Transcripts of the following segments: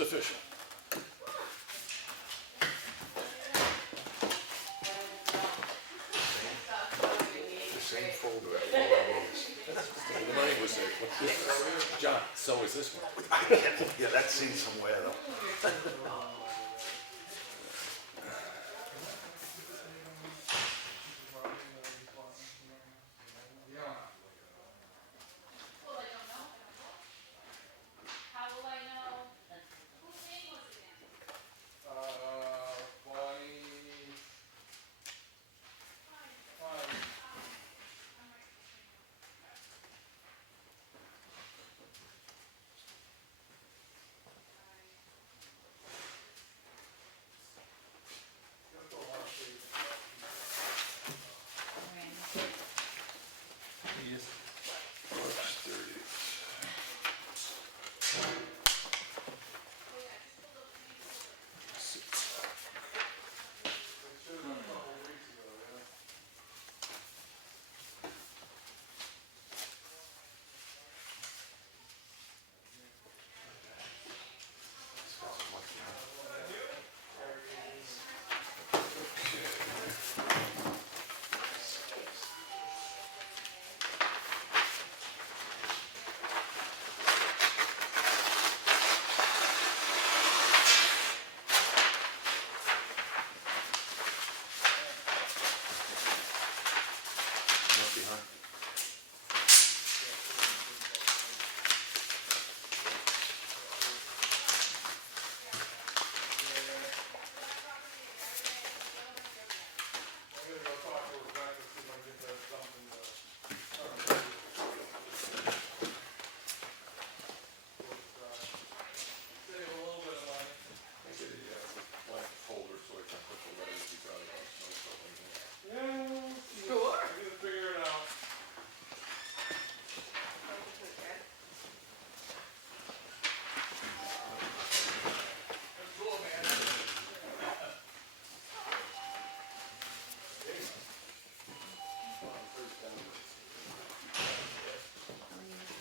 It's official. The same folder after all these. The money was there. What's this? John, so is this one. Yeah, that's seen somewhere though.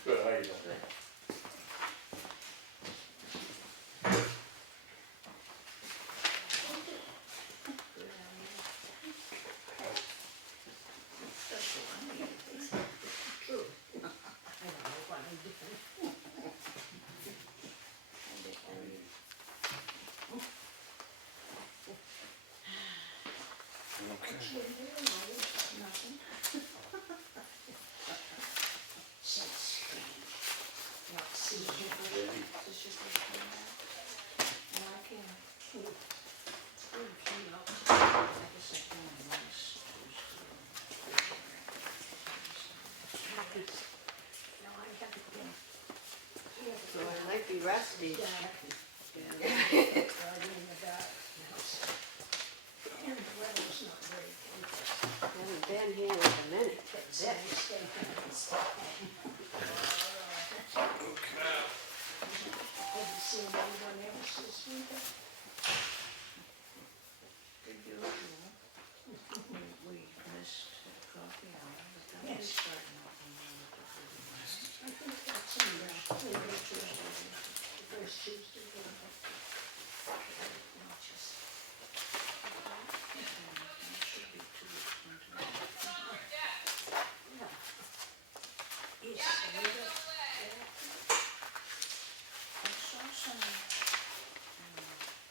Good, how you doing? So I might be rusty. Haven't been here in a minute. We missed coffee hour, but that was starting off on I think that's in the first Tuesday. not just. It should be 2 weeks from tonight. Yes, I saw some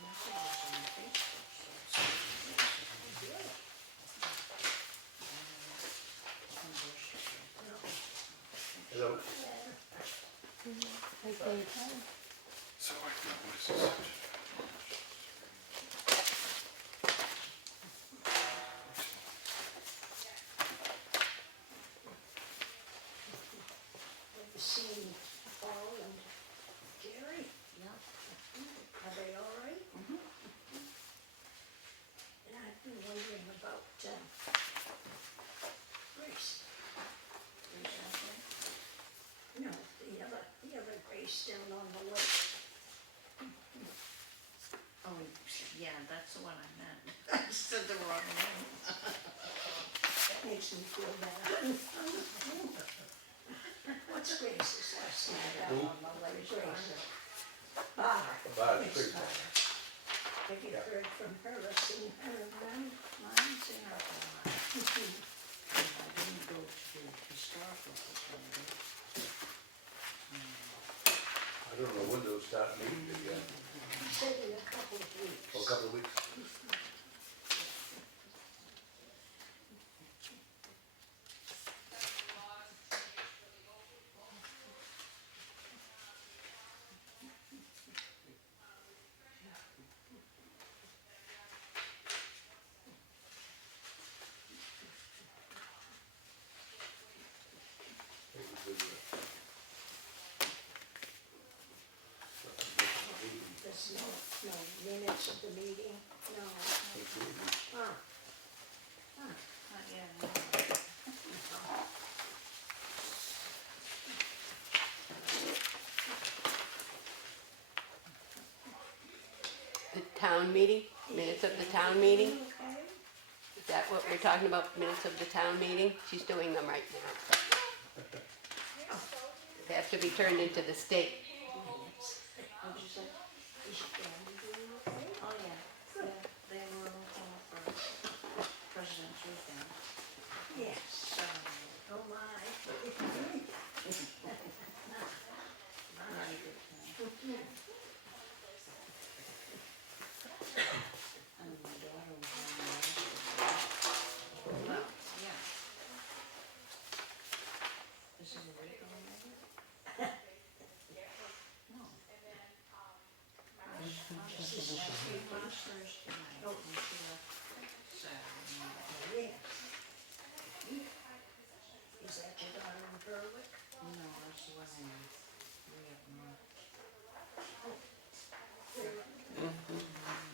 messages on Facebook, so Hello. So I got what is this? seen Paul and Jerry. yeah. Are they all right? Mhm. And I've been wondering about Grace. No, the other Grace down on the lake. Oh, yeah, that's the one I meant. I said the wrong name. That makes me feel bad. What's Grace's last name down on the lake? Grace. But it's pretty Fire. Have you Yeah. heard from her or seen her around? Mine's in our car. And I didn't go to the historical society. I don't know when they'll start meeting again. Said in a couple of weeks. For a couple of weeks. It was in the- There's no minutes of the meeting, no. Huh. Not yet, no. The town meeting, minutes of the town meeting, Okay. is that what we're talking about, minutes of the town meeting? She's doing them right now. They have to be turned into the state. What'd you say? Is your family doing okay? Oh, yeah, yeah, they were home for President's weekend. Yes. Oh, my. Very good time. And my daughter was on the Well, yeah. Is it a week already? No. Last Thursday night, when she left Saturday night. Oh, yes. Is that your daughter in Berwick? No, it's the one in way up north.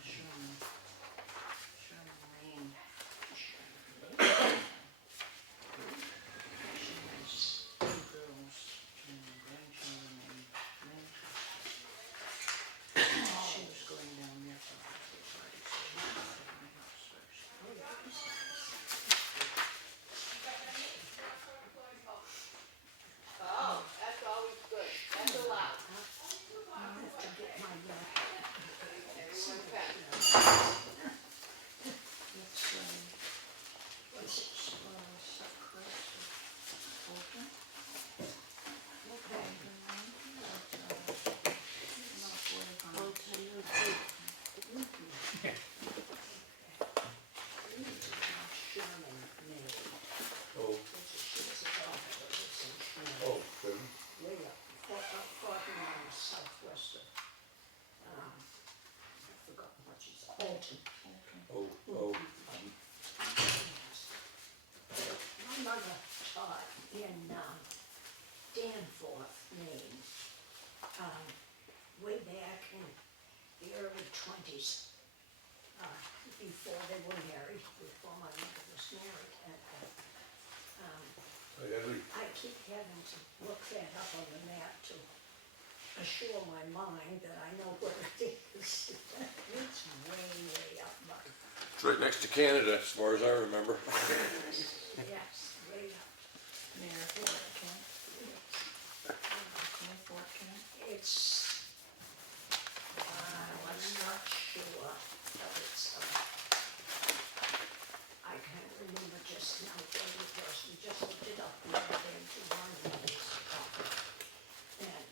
Sherman. Sherman Lane. She has two girls and grandchildren and Manchester. She was going down there for a birthday party, so she went to my house first. Oh, that was nice. Oh, that's always good, that's allowed. I'll have to get my, It's, Success Fulton. okay. Not 45. Sherman made. Oh, She was a doctor, was in Sherman. oh, Sherman. Way up, 40 miles southwest of, I've forgotten what she's, Alton. Oh, oh. My mother taught in Danforth, Maine, way back in the early 20s, before they were married, before my mother was married. And, I keep having to look that up on the map to assure my mind that I know where it is. It's way, way up, but It's right next to Canada, as far as I remember. yes, way up. Near Fort Kent. Near Fort Kent. It's, I'm not sure, but it's, I can't remember just now where it was. We just looked it up the other day to one of these. And,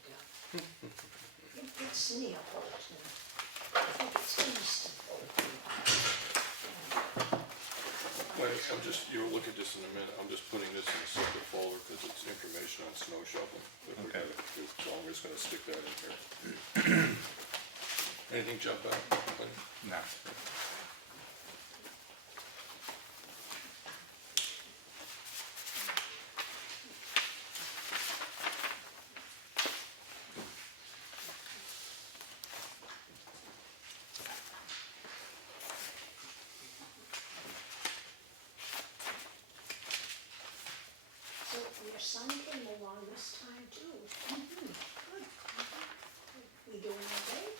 it's near Bolton. I think it's east of Bolton. Wait, you'll look at this in a minute, I'm just putting this in a separate folder because it's information on snow shoveling. So I'm just gonna stick that in here. Anything jump out? Clint? No. So your son came along this time too. Good. We doing okay?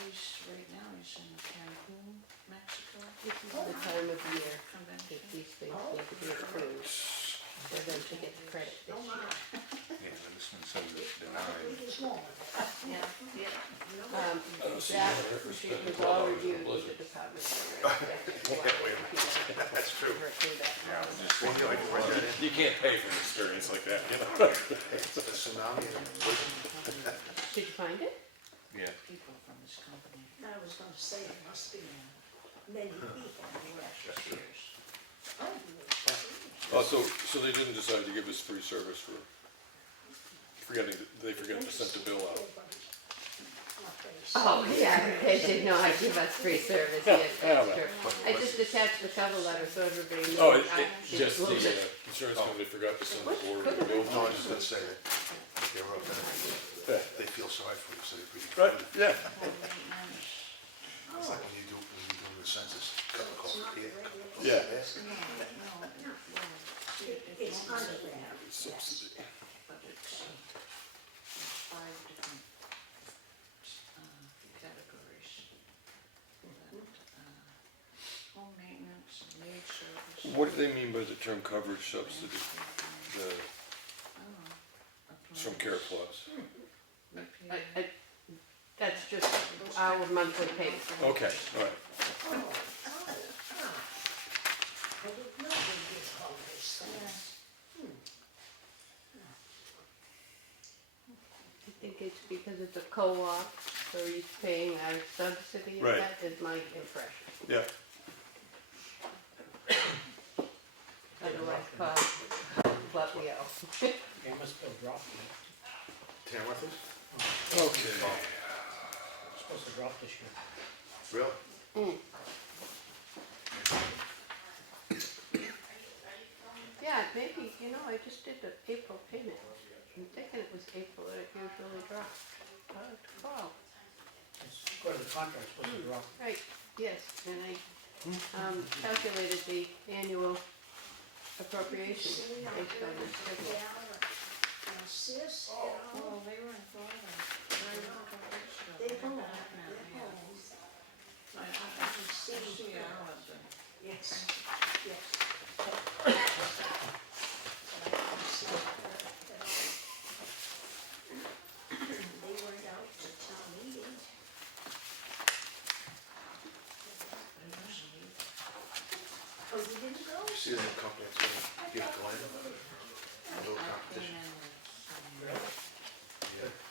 He's, right now, he's in Cancun, Mexico. This is the time of year that Convention. these things need to be approved for them to get the credit this Oh, year. my. Yeah, this one says it's denied. It is wrong. Yeah, yeah. That sheet was all reviewed with the department. That's true. Yeah, Well, you know, I can write that in. You can't pay for an experience like that, you know? The tsunami and Did you find it? yeah. People from this company, I was gonna say it must be many people. they were extra years. Oh, so they didn't decide to give us free service for they forgot to send the bill out. Oh, yeah, they did not give us free service, yes, that's true. I just attached the cover letter so everybody knows. Oh, I did just the look at- insurance company forgot to send the board the bill. No, I was just gonna say that they were up there, they feel sorry for you, so they agree. Right, yeah. It's like when you do the census, cup of coffee, Yeah. It's under there. Subsidy. But it's 5 different categories. Home maintenance, maid service. What do they mean by the term coverage subsidy? The, from Care Plus? That's just our monthly payment. Okay, all right. I didn't know they did all these things. I think it's because it's a co-op, so he's paying our subsidy, Right. that is my impression. Yeah. Otherwise, what we owe. They must have dropped it. Tamworth's? Okay. It's supposed to drop this year. Really? Yeah, maybe, I just did the April payment. I'm thinking it was April that it usually drops. I'll have to call. It's according to the contract, it's supposed to drop. Right, yes, and I calculated the annual appropriation based on the schedule. Sis, Oh, they were in Florida. they home, I can see see here. our husband. Yes, yes. They weren't out to town meeting. Oh, you didn't go? See that company that's gonna give Glenn a little competition? Yeah,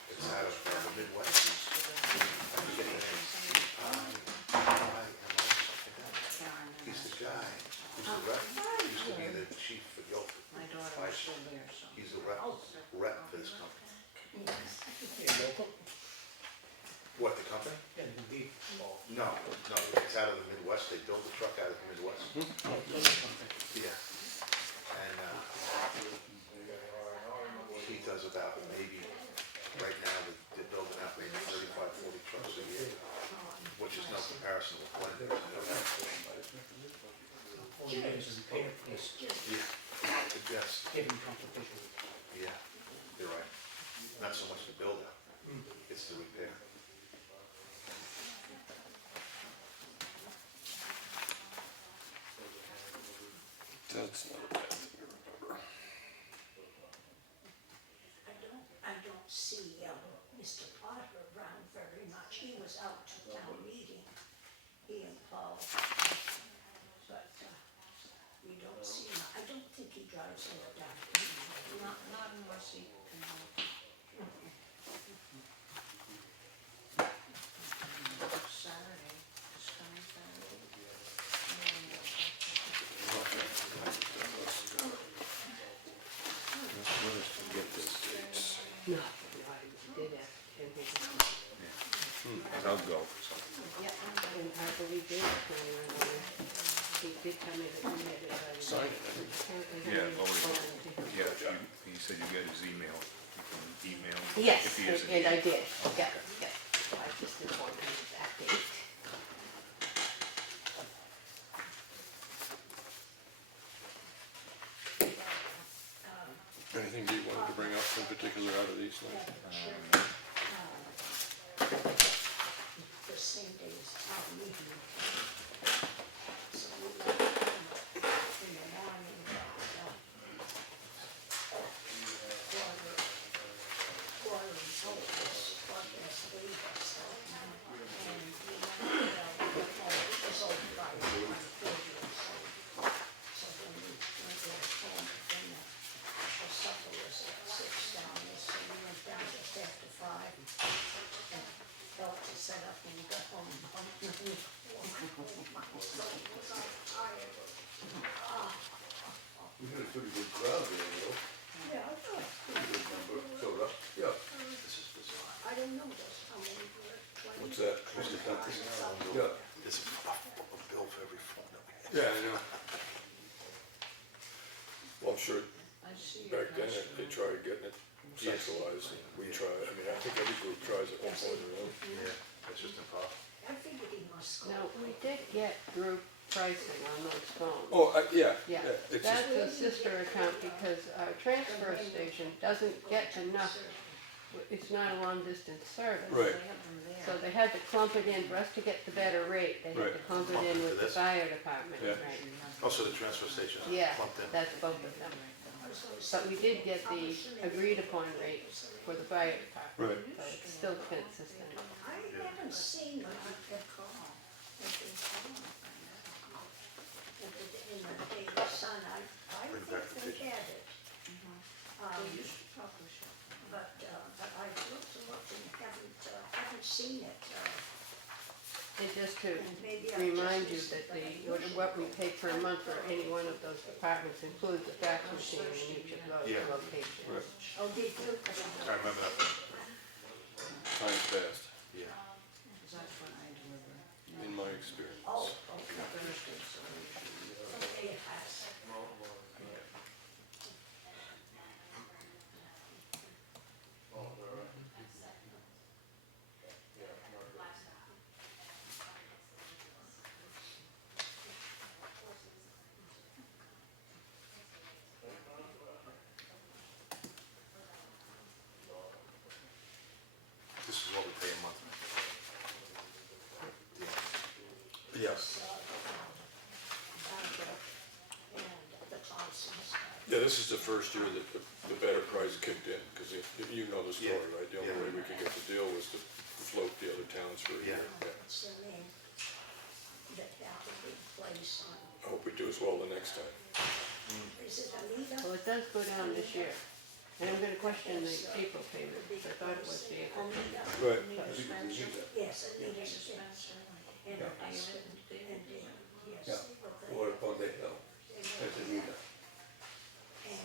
it's out of the Midwest. I'm getting a He's the guy who's the rep, used to be the chief for Guilford. My daughter was still there, so. He's the rep for this company. Yeah, local? What, the company? Yeah, the beef. No, it's out of the Midwest, they build the truck out of the Midwest. Oh, it's local company. Yeah. And, he does about maybe, right now, they're building out maybe 35, 40 trucks a year, which is no comparison with Glenn. All you get is a repair piece, Yeah, yes, giving competition. yeah, you're right. Not so much the build out, it's the repair. That's not a bad thing to remember. I don't see Mr. Potter around very much. He was out to town meeting, he and Paul. But we don't see him. I don't think he drives over down. Not unless he can help. Saturday, this coming Saturday. Get this dates. No, I did ask him. I'll go. Yeah, and I believe they were planning on going. He did tell me that he had it. Sign it. Yeah, Yeah, he said you got his email, you can email. Yes, if he has and I any- did, yeah. So I just informed him of that date. Anything that you wanted to bring up in particular out of these things? The same day as town meeting. So we left in the morning. try it, I mean, I think every group tries it one point or another. Yeah, that's just impossible. I figured he must go. No, we did get group pricing on those phones. Oh, yeah, Yeah, it's that's just, a sister account because our transfer station doesn't get enough, it's not a long distance service. right, They have them there. So they had to clump it in, for us to get the better rate, they had to Right. clump it in with the This? fire department, Yeah. right? Also, the transfer station is Yeah, clumped in. that's both of them. But we did get the agreed upon rate for the fire department, right. so it's still consistent. I haven't seen what you could call. In the Daily Sun, I Bring think back the they picture. had it. But I've looked and looked and haven't seen it. And just to Maybe I remind you just that missed it, what we pay per month for any one of those departments includes a fax machine in each of those Yeah. locations. Right. Oh, did you? I remember that. Time's fast, Yeah. That's when I deliver. in my experience. Oh, okay. Thursday, so Okay, it has. This is what we pay a month. Yes. And the Thompsons. Yeah, this is the first year that the better price kicked in, because you know the story, Yeah. right? The only Yeah. way we could get the deal was to float the other towns for a year. Yeah. Yeah. What's the name? That have a big place on, I hope we do as well the next time. is it Anita? Well, it does go down this year, and I'm gonna question the April payment, because I thought it was the April. Anita. Right. Yes, Anita Spencer. And her husband, and Dan, yes. Yeah. But they- Or upon the hill, as a leader. And,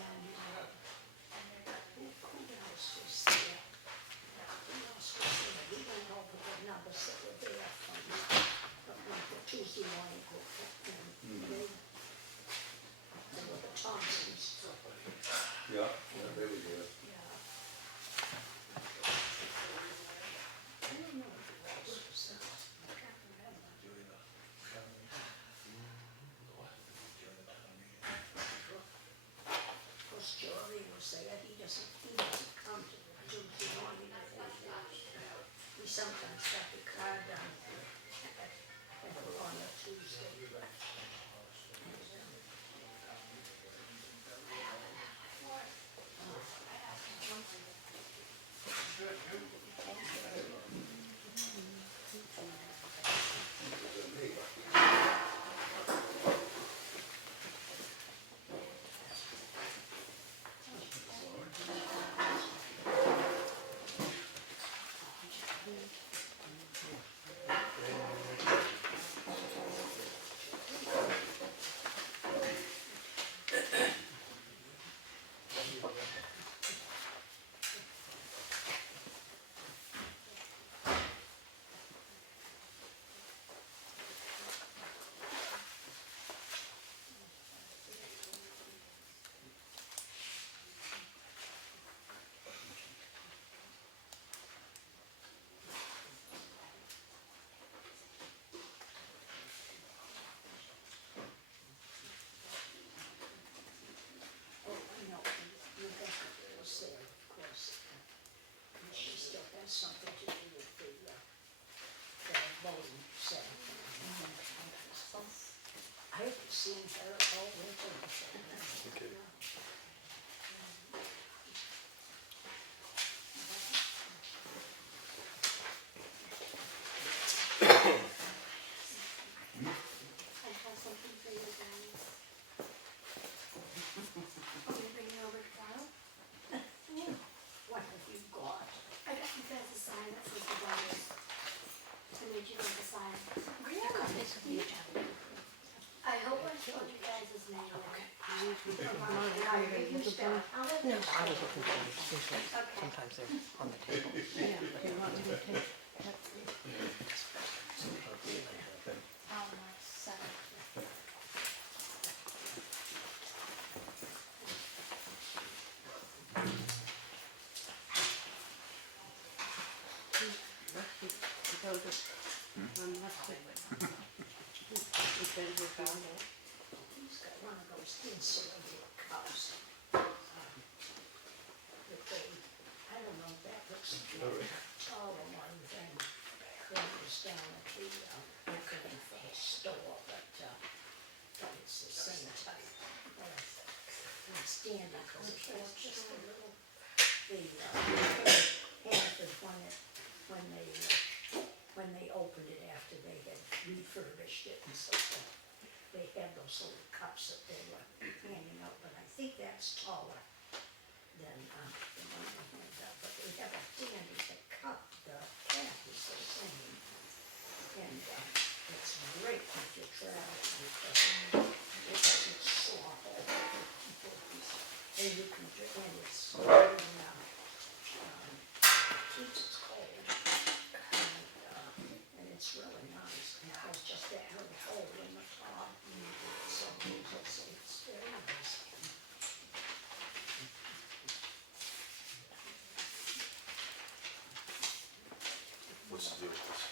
who else was there? Who else was there? We went over the numbers that were there from, like the Tuesday morning group. And they were the Thompsons. Yeah, they were good. Yeah. I don't know who else was there. I can't remember. Of course, Cheryle was there, he doesn't come to the Tuesday morning. We sometimes got the car done on a Tuesday, but. Oh, no, Rebecca was there, of course. And she still has something to do with the voting center. I haven't seen her all winter. Okay. I have something for you guys. I'm gonna bring it over tomorrow. What have you got? I got you guys a sign that says the voters. I made you guys a sign. I hope I showed you guys his name. Okay. Are you looking for- No, I was looking for them, usually, Okay. sometimes they're on the table. Yeah, do you want me to take? Seven. build it. Unless it bends it down. He's got one of those insulated cups. That they, I don't know, that looks like a taller one than was down at the, opening for the store, but it's the same type. It's dandy, because it has just a little, Hannaford, when they opened it after they had refurbished it and so forth, they had those little cups that they were handing out, but I think that's taller than the one they handed out, but they have a dandy, the cup, the cap is the same. And it's great if you're traveling, because it doesn't slop all over. And you can drink, and it's very, keeps it cold. And it's really nice, and it has just that little hole in the top, so it's very nice. What's the deal with this?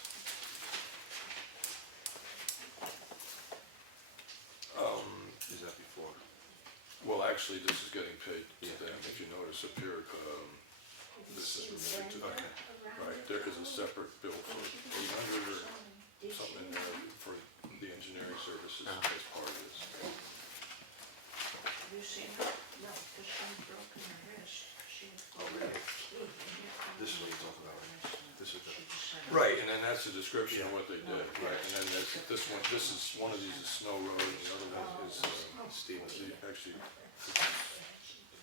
Is that before? Well, actually, this is getting paid to them. If you notice up here, this is related to, Okay. right, there is a separate bill for 800 or something in there for the engineering services as part of this. Have you seen her? No, this one's broken her wrist. She Oh, really? This is what you're talking about, right? This is the, Right, and then that's a description of what they did, right, and then there's this one, one of these is Snow Road, and the other one is, Stevens. actually,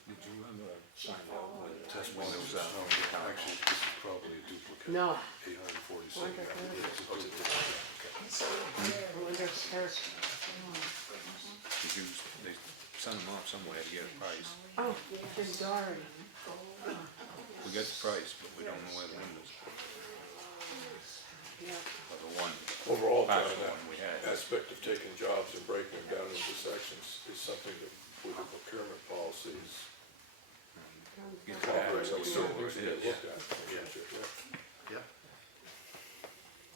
Did you remember I signed out when the test one one is was Snow, out? actually, this is probably a duplicate. No. 846. Wonder yeah, who- it's a duplicate. I wonder if Eric, Did you, they sent them off somewhere to get a price. oh, Jim Doherty. We got the price, but we don't know where the windows are. Yeah. For the one, Overall, John, actual that one we had. aspect of taking jobs and breaking them down into sections is something that, with the procurement policies, Get the battery, so we know certainly where needs it to be is. looked at. in the future, yeah. yeah.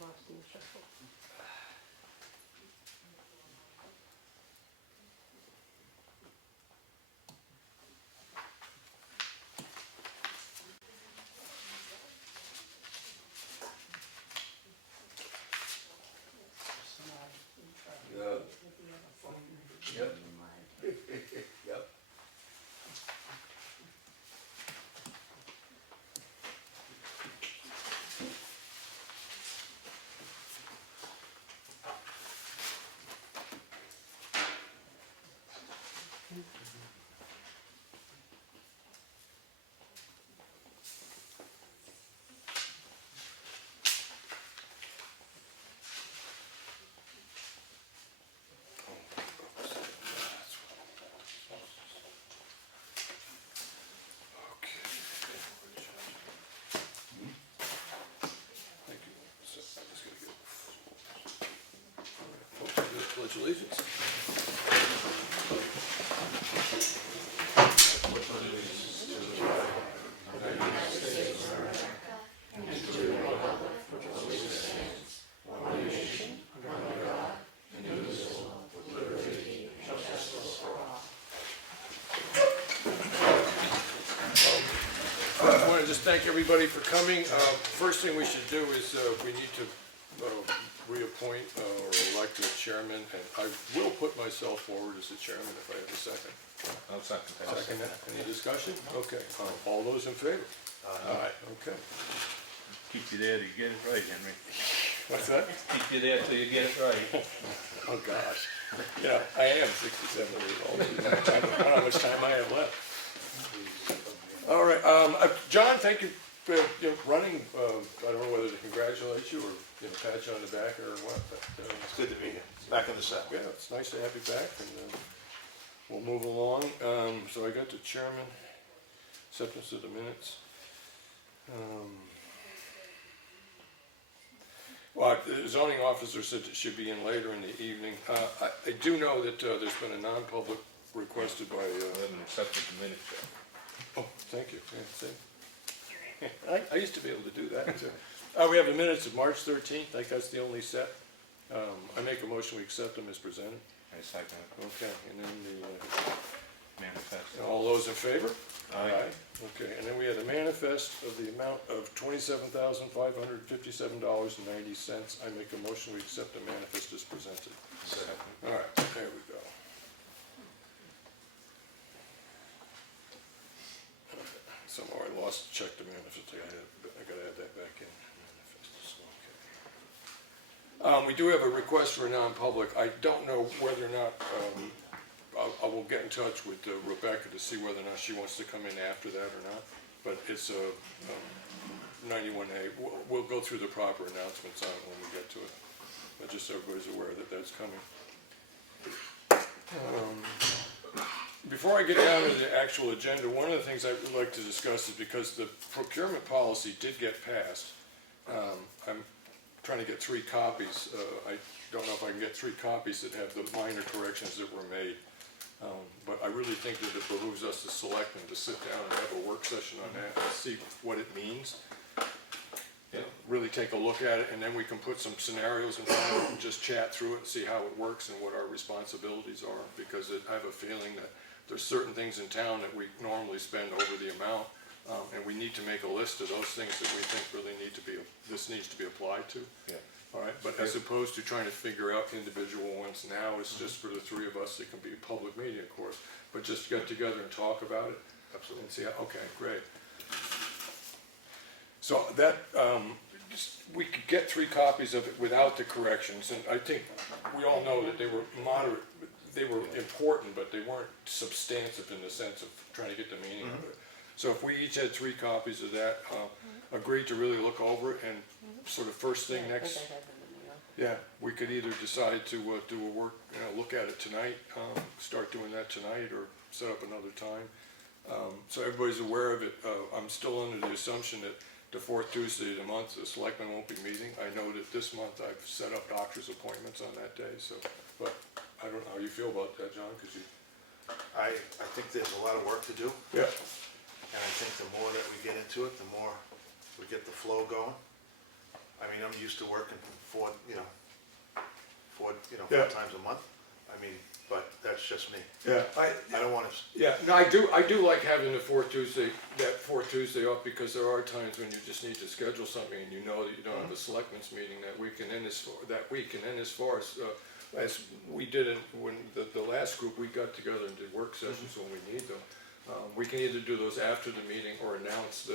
Boston Shuffle. Yeah. Yep. Yep. Thank you. So, I'm just gonna get. Folks, do the pledge allegiance. I want to just thank everybody for coming. First thing we should do is, we need to reappoint or elect a chairman, and I will put myself forward as the chairman if I have a second. I'll second that. Second that. Any discussion? Okay. All those in favor? Aye. Okay. Keep you there till you get it right, Henry. What's that? Keep you there till you get it right. Oh, gosh. Yeah, I am 67 years old. I don't know how much time I have left. All right, John, thank you for, running. I don't know whether to congratulate you or, pat you on the back or what, but, It's good to be here, back in the saddle. yeah, it's nice to have you back, and we'll move along. So I got the chairman, acceptance of the minutes. Well, the zoning officer said it should be in later in the evening. I do know that there's been a non-public requested by, We haven't accepted the minutes yet. oh, thank you. Yeah, see? I used to be able to do that too. We have the minutes of March 13th, I think that's the only set. I make a motion, we accept them as presented. I second it. Okay, and then Manifest. all those in favor? Aye. Okay, and then we have the manifest of the amount of $27,557.90. I make a motion, we accept the manifest as presented. Second. All right, there we go. Somehow I lost, check the manifest, I gotta add that back in. Okay. We do have a request for a non-public. I don't know whether or not, I will get in touch with Rebecca to see whether or not she wants to come in after that or not. But it's a 91A. We'll go through the proper announcements on it when we get to it. But just so everybody's aware that that's coming. Before I get down to the actual agenda, one of the things I would like to discuss is because the procurement policy did get passed. I'm trying to get 3 copies. I don't know if I can get 3 copies that have the minor corrections that were made. But I really think that it behooves us as selectmen to sit down and have a work session on that and see what it means. Really take a look at it, and then we can put some scenarios in front of it and just chat through it and see how it works and what our responsibilities are. Because I have a feeling that there's certain things in town that we normally spend over the amount, and we need to make a list of those things that we think really need to be, this needs to be applied to. Yeah. All right, but as opposed to trying to figure out individual ones now, it's just for the 3 of us. It can be a public meeting, of course, but just get together and talk about it. Absolutely. And see how, okay, great. So that, we could get 3 copies of it without the corrections, and I think we all know that they were moderate, they were important, but they weren't substantive in the sense of trying to get the meaning of it. So if we each had 3 copies of that, agreed to really look over it, and sort of first thing next, yeah, we could either decide to do a work, look at it tonight, start doing that tonight, or set up another time. So everybody's aware of it. I'm still under the assumption that the 4th Tuesday of the month, the selectmen won't be meeting. I know that this month I've set up doctor's appointments on that day, so, but I don't know how you feel about that, John, because you... I think there's a lot of work to do, Yeah. and I think the more that we get into it, the more we get the flow going. I mean, I'm used to working 4 Yeah. times a month. I mean, but that's just me. Yeah, I don't wanna, yeah, no, I do like having the 4th Tuesday, that 4th Tuesday off, because there are times when you just need to schedule something and you know that you don't have a selectmen's meeting that week, and then as far as we did it, when the last group, we got together and did work sessions when we need them. We can either do those after the meeting or announce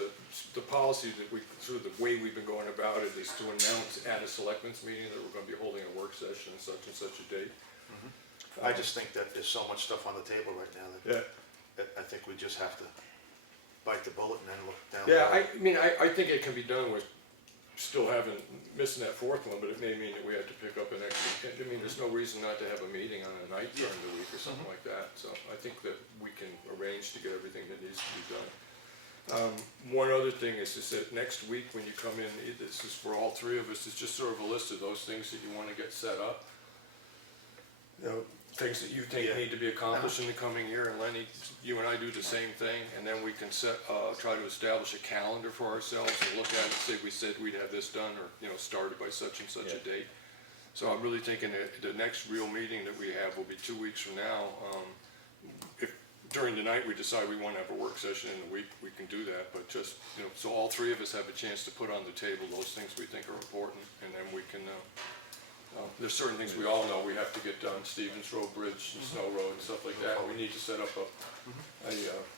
the policy that sort of the way we've been going about it is to announce at a selectmen's meeting that we're gonna be holding a work session on such and such a date. I just think that there's so much stuff on the table right now that I think we just have to bite the bullet and then look down. Yeah, I mean, I think it can be done with still missing that 4th one, but it may mean that we have to pick up an extra, I mean, there's no reason not to have a meeting on a night during the week or something like that, so I think that we can arrange to get everything that needs to be done. One other thing is that next week when you come in, this is for all 3 of us, it's just sort of a list of those things that you wanna get set up. Things that you think need to be accomplished in the coming year, and Lenny, you and I do the same thing, and then we can try to establish a calendar for ourselves and look at it, say we said we'd have this done, or, started by such and such a date. So I'm really thinking that the next real meeting that we have will be 2 weeks from now. If during the night we decide we wanna have a work session in the week, we can do that, but just, so all 3 of us have a chance to put on the table those things we think are important, and then we can, there's certain things we all know we have to get done, Stevens Road Bridge and Snow Road and stuff like that. We need to set up a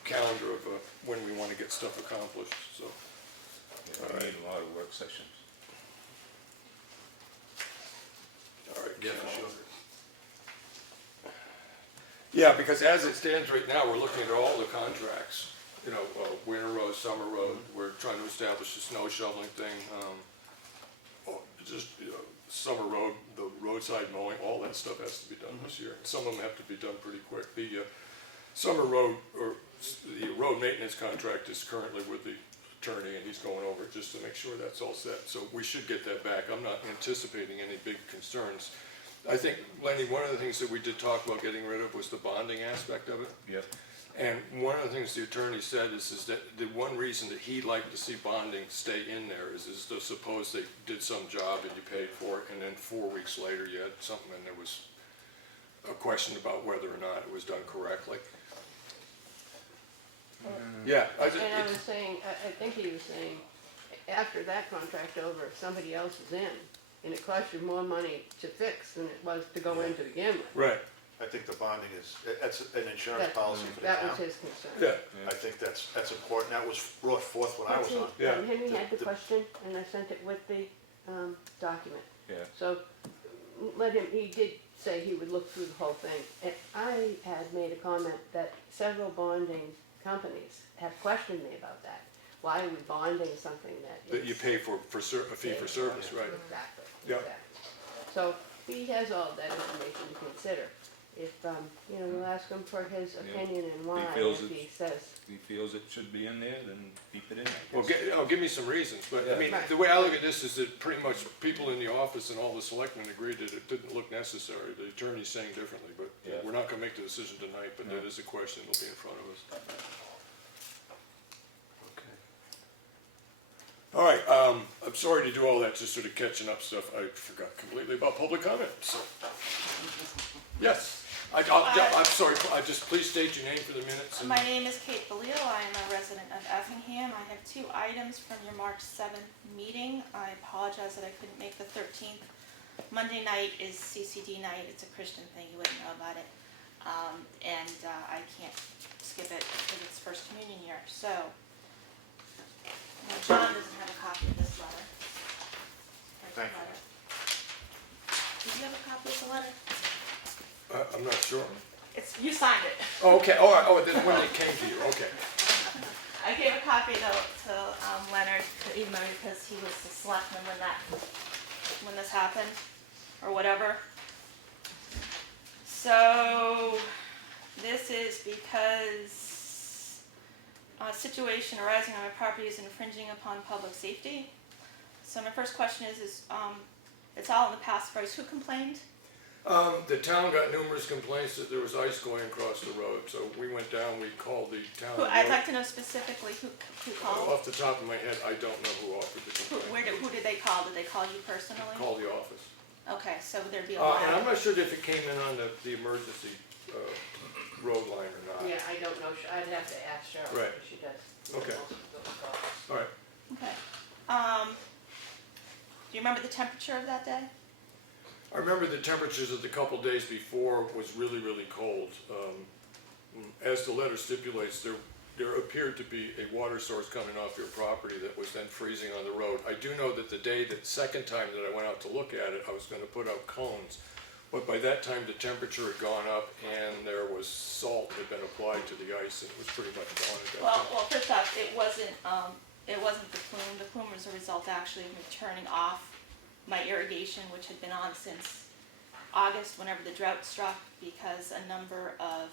calendar of when we want to get stuff accomplished, so. Yeah, we need a lot of work sessions. All right, yeah, for sure. Yeah, because as it stands right now, we're looking at all the contracts, winter road, summer road, we're trying to establish the snow shoveling thing, summer road, the roadside mowing, all that stuff has to be done this year. Some of them have to be done pretty quick. The summer road, or the road maintenance contract is currently with the attorney, and he's going over it just to make sure that's all set. So we should get that back. I'm not anticipating any big concerns. I think, Lenny, one of the things that we did talk about getting rid of was the bonding aspect of it. Yep. And one of the things the attorney said is that the one reason that he'd like to see bonding stay in there is to suppose they did some job and you paid for it, and then 4 weeks later you had something and there was a question about whether or not it was done correctly. Yeah, And I was saying, I think he was saying, after that contract over, if somebody else is in, and it costs you more money to fix than it was to go in to begin with. right, I think the bonding is, that's an insurance That- policy for the That was town. his concern. yeah, I think that's important. That was brought forth when I was on. Yeah. Henry had the The- question, and I sent it with the document. Yeah. So let him, he did say he would look through the whole thing. And I had made a comment that several bonding companies have questioned me about that. Why are we bonding something that is? that you pay for a fee for service, right? Exactly, Yeah. exactly. So he has all that information to consider. If, you'll ask him for his Yeah. opinion and why, feels if he says, If he feels it should be in there, then keep it in there. Well, give me some reasons, but I mean, Right. the way I look at this is that pretty much people in the office and all the selectmen agreed that it didn't look necessary. The attorney's saying differently, but Yeah. we're not gonna make the decision tonight, but that No. is a question that'll be in front of us. Okay. All right, I'm sorry to do all that, just sort of catching up stuff. I forgot completely about public comment, so. Yes, I'm sorry, please state your name for the minutes. and- My name is Kate Bellil. I am a resident of Effingham. I have 2 items from your March 7th meeting. I apologize that I couldn't make the 13th. Monday night is CCD night. It's a Christian thing. You wouldn't know about it. I can't skip it because it's First Communion year. So, now John doesn't have a copy of this letter. Thank you. Did you have a copy of the letter? I'm not sure. You signed it. Oh, okay, all right, oh, then when they came to you, okay. I gave a copy to Leonard, even though because he was the selectman when this happened, or whatever. So this is because a situation arising on my property is infringing upon public safety. So my first question is it's all in the past first. Who complained? The town got numerous complaints that there was ice going across the road, so we went down, we called the town. I'd like to know specifically who called. Off the top of my head, I don't know who offered the complaint. Who did they call? Did they call you personally? Call the office. Okay, so there'd be a And I'm lot. not sure if it came in on the emergency road line or not. yeah, I don't know, I'd have to ask Cheryle, Right. if she does. Okay. most of those calls. All right. Okay. Do you remember the temperature of that day? I remember the temperatures of the couple days before was really, really cold. As the letter stipulates, there appeared to be a water source coming off your property that was then freezing on the road. I do know that the second time that I went out to look at it, I was gonna put out cones. But by that time, the temperature had gone up and there was salt had been applied to the ice and it was pretty much gone at that time. Well, first off, it wasn't the plume. The plume was a result actually of me turning off my irrigation, which had been on since August, whenever the drought struck, because a number of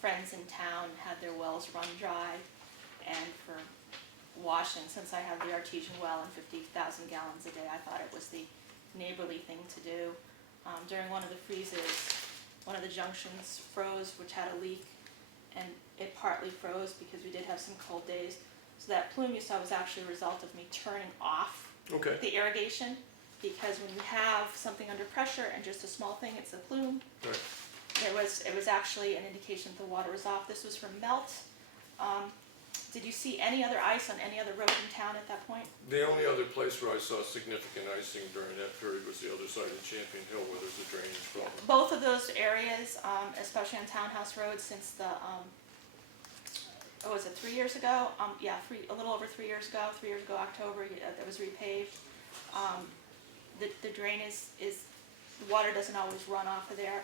friends in town had their wells run dry, and for washing, since I have the artesian well and 50,000 gallons a day, I thought it was the neighborly thing to do. During one of the freezes, one of the junctions froze, which had a leak, and it partly froze because we did have some cold days. So that plume you saw was actually a result of me turning off Okay, the irrigation, because when you have something under pressure and just a small thing, it's a plume. right. It was actually an indication that the water was off. This was from melt. Did you see any other ice on any other road in town at that point? The only other place where I saw significant icing during that period was the other side of Champion Hill where there's a drainage problem. Both of those areas, especially on Townhouse Road, since the, was it 3 years ago? A little over 3 years ago, October, that was repaved. The drain is, the water doesn't always run off of there.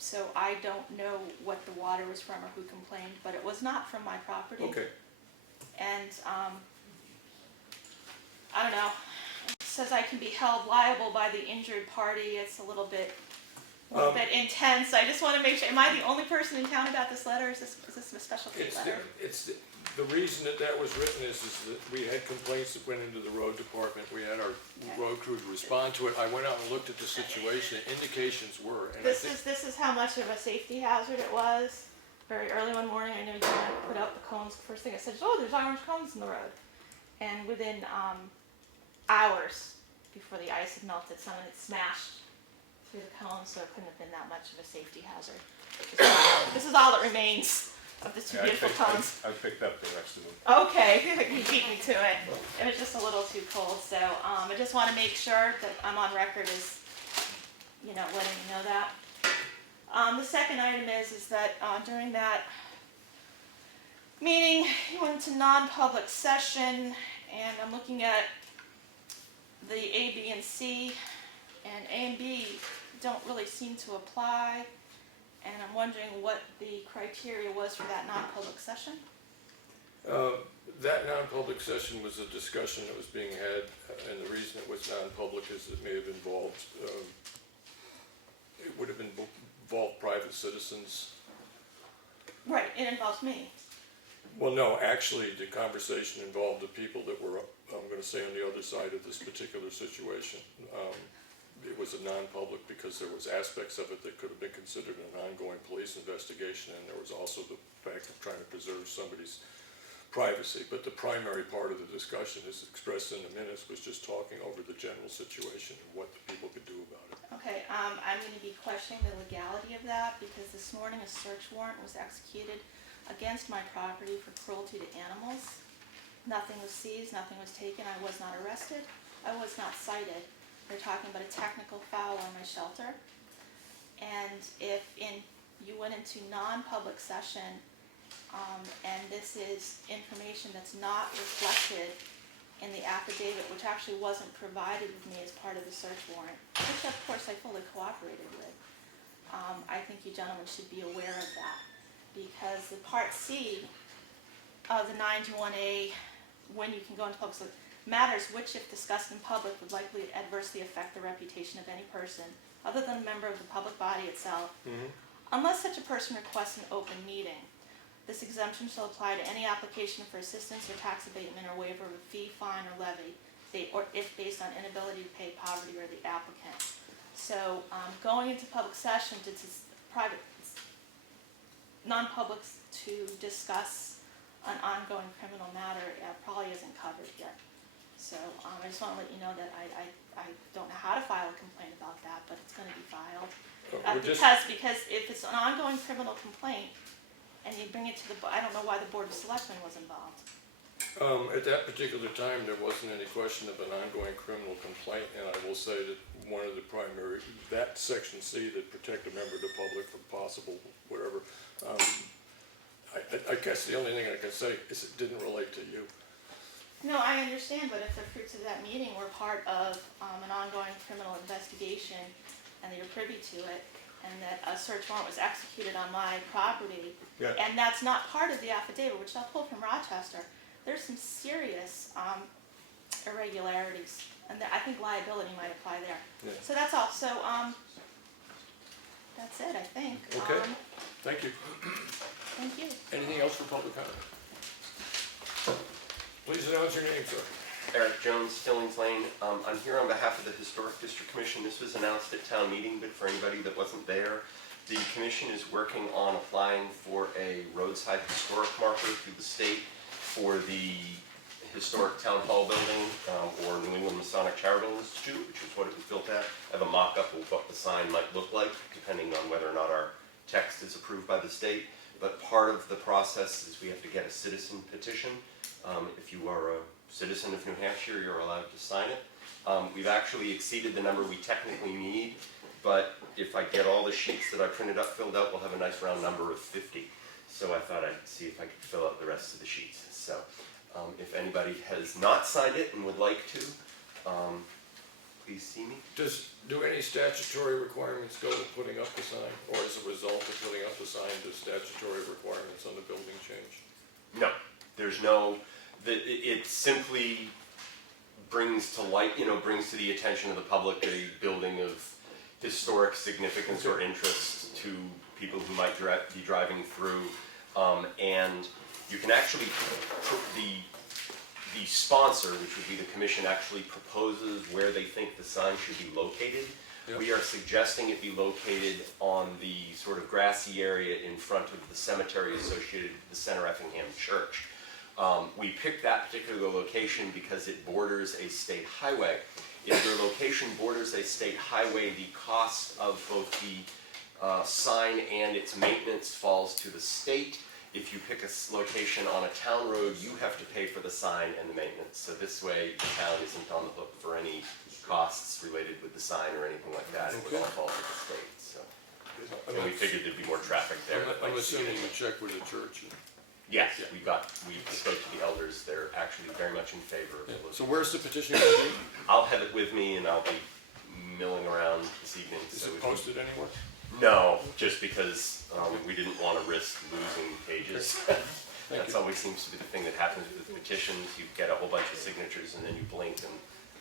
So I don't know what the water was from or who complained, but it was not from my property. Okay, And, I don't know, it says I can be held liable by the injured party. It's a little bit intense. I just want to make sure, am I the only person in town about this letter? Is this a special case letter? the reason that was written is that we had complaints that went into the road department. We had our road crew to respond to it. I went out and looked at the situation. Indications were, and I think. This is how much of a safety hazard it was. very early one morning, I know you had put out the cones. First thing I said is, oh, there's orange cones in the road. And within hours before the ice had melted, someone had smashed through the cones, so it couldn't have been that much of a safety hazard. This is all that remains of the two Yeah, beautiful cones. I picked up the rest of them. Okay, you beat me to it. It was just a little too cold, so I just want to make sure that I'm on record as, letting you know that. The second item is that during that meeting, he went into non-public session, and I'm looking at the A, B, and C, and A and B don't really seem to apply, and I'm wondering what the criteria was for that non-public session. That non-public session was a discussion that was being had, and the reason it was non-public is it may have involved, it would have involved private citizens. Right, it involves me. Well, no, actually, the conversation involved the people that were, I'm gonna say, on the other side of this particular situation. It was a non-public because there was aspects of it that could have been considered an ongoing police investigation, and there was also the fact of trying to preserve somebody's privacy. But the primary part of the discussion, as expressed in the minutes, was just talking over the general situation and what the people could do about it. Okay, I'm going to be questioning the legality of that because this morning a search warrant was executed against my property for cruelty to animals. Nothing was seized, nothing was taken, I was not arrested, I was not cited. They're talking about a technical foul on my shelter. And if you went into non-public session, and this is information that's not reflected in the affidavit, which actually wasn't provided with me as part of the search warrant, which of course I fully cooperated with, I think you gentlemen should be aware of that. Because the Part C of the 921A, when you can go into public, matters which, if discussed in public, would likely adversely affect the reputation of any person, other than a member of the public body itself, unless such a person requests an open meeting. This exemption shall apply to any application for assistance or tax abatement or waiver of a fee, fine, or levy, or if based on inability to pay poverty or the applicant. So going into public session to private, non-public to discuss an ongoing criminal matter probably isn't covered here. So I just want to let you know that I don't know how to file a complaint about that, but it's going to be filed. Because if it's an ongoing criminal complaint, and you bring it to I don't know why the Board of Selectmen was involved. At that particular time, there wasn't any question of an ongoing criminal complaint, and I will say that one of the primary, that section C that protect a member of the public from possible whatever, I guess the only thing I can say is it didn't relate to you. No, I understand, but if the fruits of that meeting were part of an ongoing criminal investigation, and you're privy to it, and that a search warrant was executed on my property, and that's not part of the affidavit, which I'll pull from Rochester, there's some serious irregularities, and I think liability might apply there. Yeah. So that's all. So that's it, I think. Okay. Thank you. Thank you. Anything else for public comment? Please announce your name, sir. Eric Jones, Stillings Lane. I'm here on behalf of the Historic District Commission. This was announced at town meeting, but for anybody that wasn't there, the commission is working on applying for a roadside historic marker through the state for the historic town hall building, or New England Masonic Charitable Institute, which is what it was built at. I have a mock-up of what the sign might look like, depending on whether or not our text is approved by the state. But part of the process is we have to get a citizen petition. If you are a citizen of New Hampshire, you're allowed to sign it. We've actually exceeded the number we technically need, but if I get all the sheets that I printed up filled out, we'll have a nice round number of 50. So I thought I'd see if I could fill out the rest of the sheets. So if anybody has not signed it and would like to, please see me. Do any statutory requirements go with putting up the sign, or as a result of putting up the sign, do statutory requirements on the building change? No, there's no, it simply brings to light, brings to the attention of the public a building of historic significance or interest to people who might be driving through. And you can actually, the sponsor, which would be the commission, actually proposes where they think the sign should be located. Yeah. We are suggesting it be located on the sort of grassy area in front of the cemetery associated with the Center Effingham Church. We picked that particular location because it borders a state highway. If your location borders a state highway, the cost of both the sign and its maintenance falls to the state. If you pick a location on a town road, you have to pay for the sign and the maintenance. So this way, the town isn't on the hook for any costs related with the sign or anything like that. It would all fall to the state, so. And we figured there'd be more traffic there. I'm assuming you checked with the church. Yes, Yeah. we spoke to the elders. They're actually very much in favor of it. So where's the petition going to be? I'll have it with me and I'll be milling around this evening. Is so it we can- posted anywhere? No, just because we didn't want to risk losing pages. Thank That's you. always seems to be the thing that happens with petitions. You get a whole bunch of signatures and then you blink and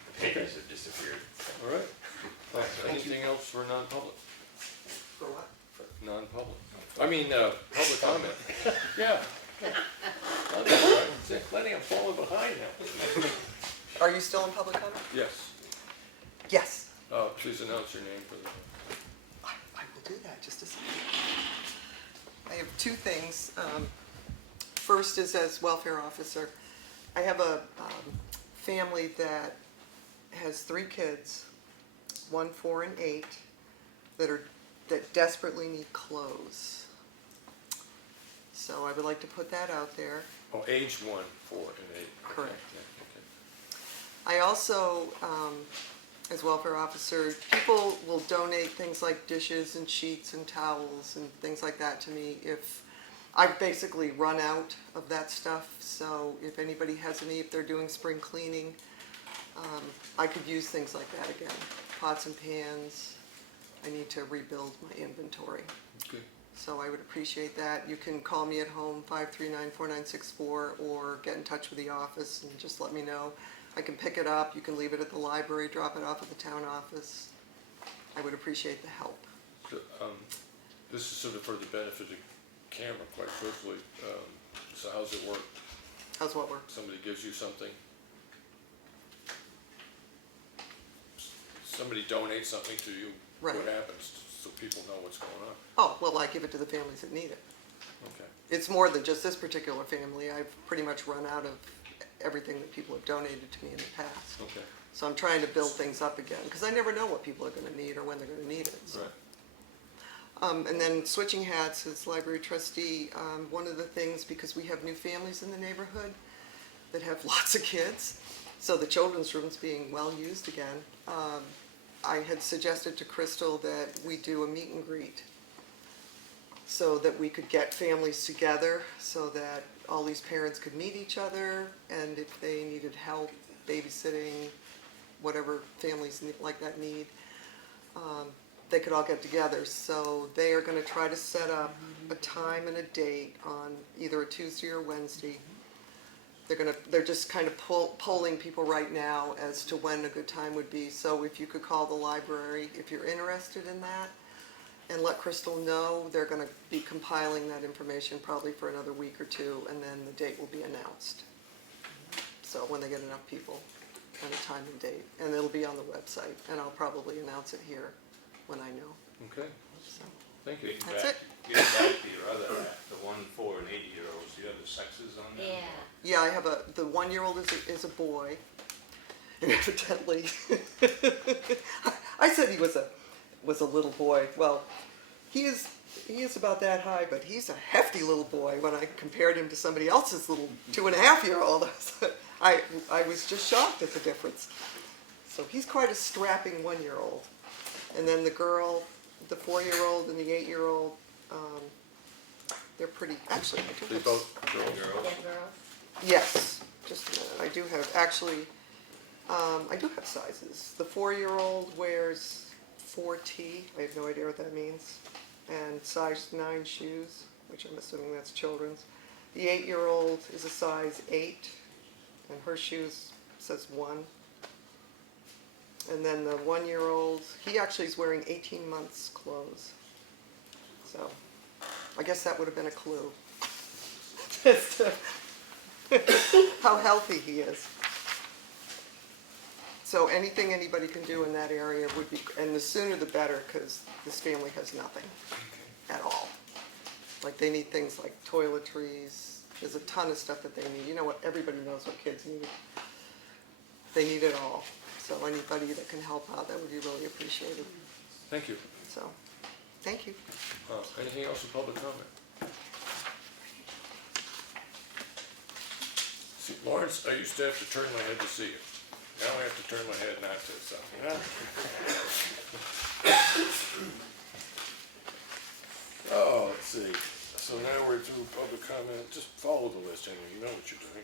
the pages have disappeared. All right. Anything else for non-public? For what? For non-public. I mean, public comment. Yeah. Lenny, I'm falling behind now. Are you still in public comment? Yes. Yes. Please announce your name for the. I will do that, just a second. I have two things. First is as welfare officer. I have a family that has 3 kids, 1, 4, and 8, that desperately need clothes. So I would like to put that out there. Oh, age 1, 4, and 8. Correct. Yeah, I also, as welfare officer, people will donate things like dishes and sheets and towels and things like that to me if I've basically run out of that stuff. So if anybody has any, if they're doing spring cleaning, I could use things like that again. Pots and pans. I need to rebuild my inventory. okay. So I would appreciate that. You can call me at home, 539-4964, or get in touch with the office and just let me know. I can pick it up, you can leave it at the library, drop it off at the town office. I would appreciate the help. So, this is sort of for the benefit of the camera, quite quickly. So how's it work? How's what work? Somebody gives you something. Somebody donates something to you. Right. What happens, so people know what's going on? Oh, well, I give it to the families that need it. Okay. It's more than just this particular family. I've pretty much run out of everything that people have donated to me in the past. Okay. So I'm trying to build things up again, because I never know what people are gonna need or when they're gonna need it. So. Right. And then switching hats as library trustee, one of the things, because we have new families in the neighborhood that have lots of kids, so the children's room's being well used again, I had suggested to Crystal that we do a meet and greet so that we could get families together, so that all these parents could meet each other, and if they needed help babysitting, whatever families like that need, they could all get together. So they are going to try to set up a time and a date on either a Tuesday or Wednesday. They're just kind of polling people right now as to when a good time would be. So if you could call the library if you're interested in that, and let Crystal know. They're going to be compiling that information probably for another week or 2, and then the date will be announced. So when they get enough people, and a time and date, and it'll be on the website, and I'll probably announce it here when I know. Okay, So thank you. that's it. Getting back to your other app, the 1, 4, and 8-year-olds, do you have the sexes on there? Yeah, I have the 1-year-old is a boy, and evidently, I said he was a little boy. Well, he is about that high, but he's a hefty little boy when I compared him to somebody else's little 2.5-year-old. I was just shocked at the difference. So he's quite a strapping 1-year-old. And then the girl, the 4-year-old and the 8-year-old, they're pretty, actually, I do They have, both girls. yes, just a minute, I do have, actually, I do have sizes. The 4-year-old wears 4T, I have no idea what that means, and size 9 shoes, which I'm assuming that's children's. The 8-year-old is a size 8, and her shoes says 1. And then the 1-year-old, he actually is wearing 18 months clothes. So, I guess that would have been a clue as to how healthy he is. So anything anybody can do in that area would be, and the sooner the better, because this family has nothing at all. Like, they need things like toiletries, there's a ton of stuff that they need. You know what, everybody knows what kids need. They need it all. So anybody that can help out, that would be really appreciated. Thank you. So, thank you. Anything else in public comment? See, Lawrence, I used to have to turn my head to see you. Now I have to turn my head not to, so, Oh, let's see. So now we're through public comment. Just follow the list, Henry. You know what you're doing.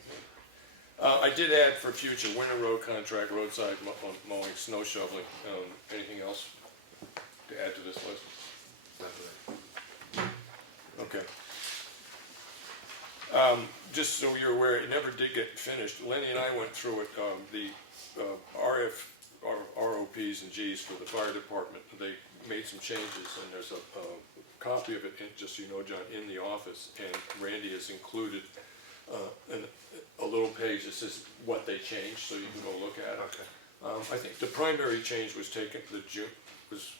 I did add for future winter road contract, roadside mowing, snow shoveling. Anything else to add to this list? Okay. Just so you're aware, it never did get finished. Lenny and I went through it. The ROPs and Gs for the fire department, they made some changes, and there's a copy of it, just so you know, John, in the office, and Randy has included a little page that says what they changed, so you can go look at it. Okay. I think the primary change was was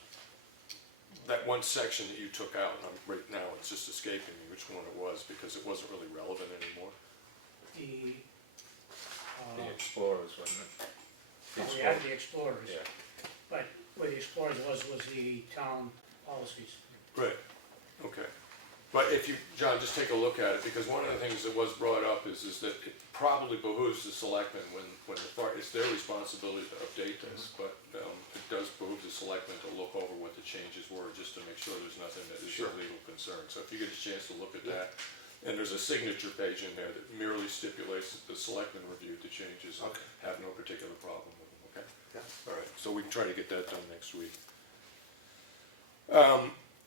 that one section that you took out, and right now it's just escaping me which one it was, because it wasn't really relevant anymore. The, The Explorers, wasn't it? we had the Explorers, Yeah. but where the Explorers was the town policies. Right, okay. But if you, John, just take a look at it, because one of the things that was brought up is that it probably behooves the selectmen when it's their responsibility to update this, but it does behoove the selectmen to look over what the changes were, just to make sure there's nothing that is of legal concern. So if you get a chance to look at that, and there's a signature page in there that merely stipulates that the selectmen reviewed the changes and have no particular problem with them, okay? Yeah. All right, so we can try to get that done next week.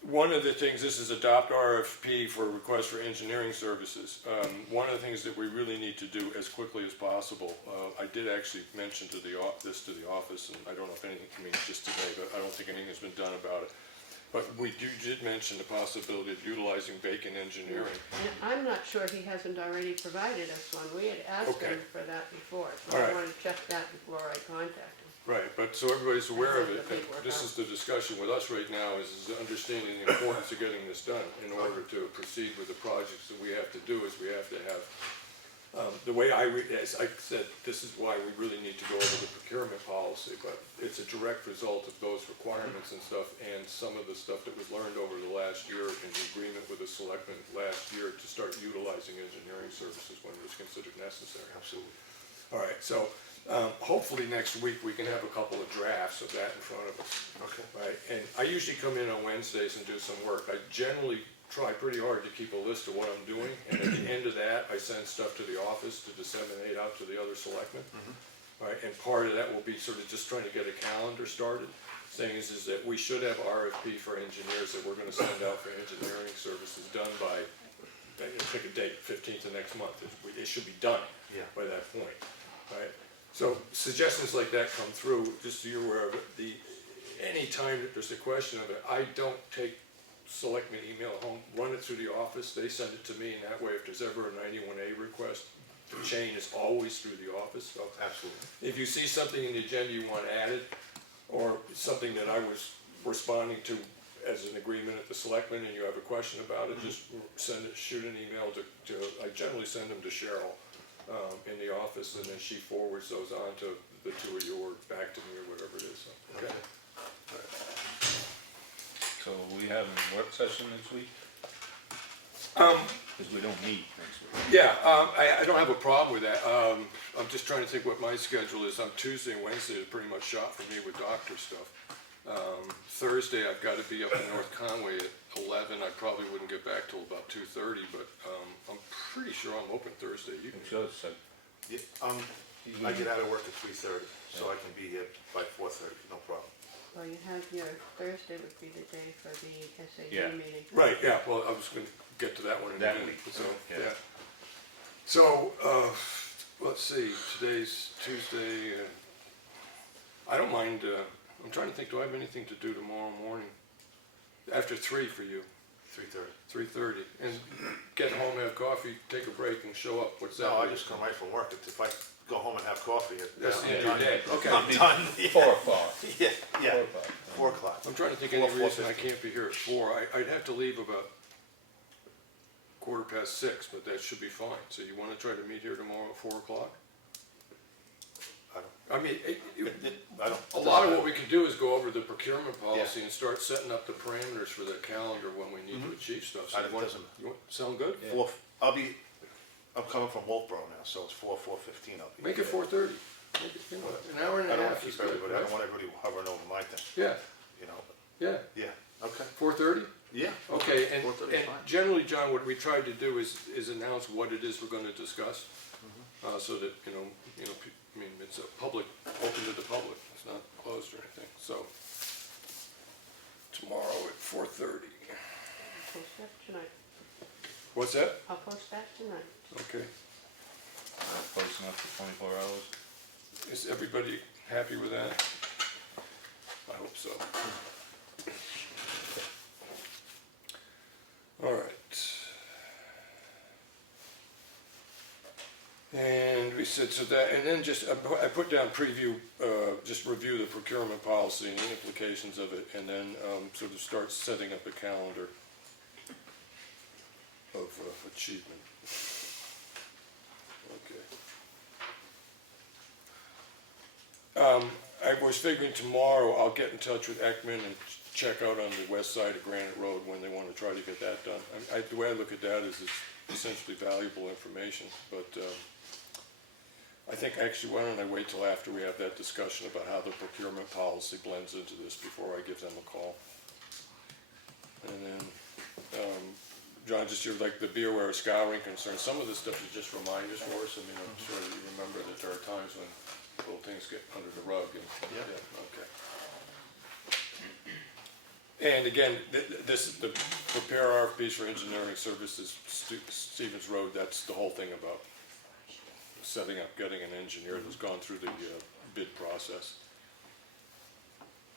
One of the things, this is adopt RFP for request for engineering services. One of the things that we really need to do as quickly as possible, I did actually mention to this to the office, and I don't know if anything, just today, but I don't think anything has been done about it. But we did mention the possibility of utilizing Bacon Engineering. And I'm not sure he hasn't already provided us one. We had asked him for that before, so All I right. want to check that before I contact him. Right, but so everybody's aware of it, That's and the paperwork this is the discussion with us right now, is understanding the importance of getting this done in order to proceed with the projects that we have to do, is we have to have, the way as I said, this is why we really need to go over the procurement policy, but it's a direct result of those requirements and stuff, and some of the stuff that was learned over the last year in the agreement with the selectmen last year to start utilizing engineering services when it was considered necessary. Absolutely. All right, so hopefully next week we can have a couple of drafts of that in front of us. Okay. Right, and I usually come in on Wednesdays and do some work. I generally try pretty hard to keep a list of what I'm doing, and at the end of that, I send stuff to the office to disseminate out to the other selectmen. Right, and part of that will be sort of just trying to get a calendar started. Thing is that we should have RFP for engineers that we're gonna send out for engineering services done by, pick a date, 15th of next month. It should be done by that point, right? So suggestions like that come through, just so you're aware of it. Any time that there's a question of it, I don't take selectmen email home, run it through the office, they send it to me, and that way if there's ever a 91A request, the chain is always through the office. So Absolutely. if you see something in the agenda you want added, or something that I was responding to as an agreement at the selectmen, and you have a question about it, just shoot an email to, I generally send them to Cheryle. In the office, and then she forwards those on to the two of you or back to me or whatever it is. So, okay. So we have a work session next week? Because we don't meet next week. Yeah, I don't have a problem with that. I'm just trying to think what my schedule is. On Tuesday and Wednesday is pretty much shot for me with doctor stuff. Thursday I've got to be up in North Conway at 11. I probably wouldn't get back till about 2:30, but I'm pretty sure I'm open Thursday evening. I'm sure it's like, Yeah, I get out of work at 3:30, so I can be here by 4:30, no problem. Well, you have your, Thursday would be the day for the SAD Yeah. meeting. Right, yeah, well, I was gonna get to that one in a That minute, week, so, yeah. yeah. So, let's see, today's Tuesday, I don't mind, I'm trying to think, do I have anything to do tomorrow morning? After 3 for you, 3:30. 3:30, and get home, have coffee, take a break and show up, what's that? No, I mean? just come right from work. If I go home and have coffee. That's the end of your day, okay. I'm done. 4 o'clock. Yeah, yeah, 4 o'clock. 4 o'clock. I'm trying to think of any 4, reason I 4:50. can't be here at 4. I'd have to leave about 6:15, but that should be fine. So you wanna try to meet here tomorrow at 4 o'clock? I mean, I don't. a lot of what we can do is go over the procurement policy and start setting up the parameters for the calendar when we need to achieve stuff. So It doesn't- sound good? I'm coming from Wolfboro now, so it's 4:15. I'll be. Make it there. 4:30. Make it, you know, an hour and I a don't want half to is keep good, everybody, I right? don't want everybody hovering over my thing, Yeah, you know, yeah. yeah, okay, 4:30? yeah. Okay, and 4:30 is fine. generally, John, what we tried to do is announce what it is we're gonna discuss. So that, you know, I mean, it's a public, open to the public, it's not closed or anything, so. Tomorrow at 4:30. Post that tonight. What's that? I'll post that tonight. Okay. Close enough for 24 hours. Is everybody happy with that? I hope so. All right. And we said, so that, and then just, I put down preview, just review the procurement policy and the implications of it, and then sort of start setting up a calendar of achievement. Okay. I was figuring tomorrow I'll get in touch with Ekman and check out on the west side of Granite Road when they want to try to get that done. The way I look at that is it's essentially valuable information, but I think actually, why don't I wait till after we have that discussion about how the procurement policy blends into this before I give them a call. And then, John, just your, like, the be aware of scouring concerns, some of this stuff is just reminders for us. I mean, I'm sure that you remember that there are times when little things get under the rug and, yeah, okay. And again, this is the prepare RFPs for engineering services, Stevens Road, that's the whole thing about setting up, getting an engineer that's gone through the bid process.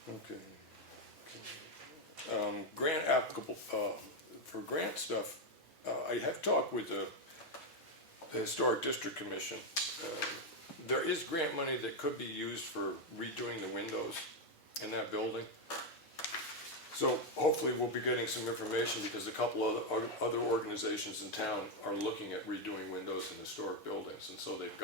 Okay. Grant applicable, for grant stuff, I have talked with the Historic District Commission. There is grant money that could be used for redoing the windows in that building. So hopefully we'll be getting some information because a couple of other organizations in town are looking at redoing windows in historic buildings. And so they've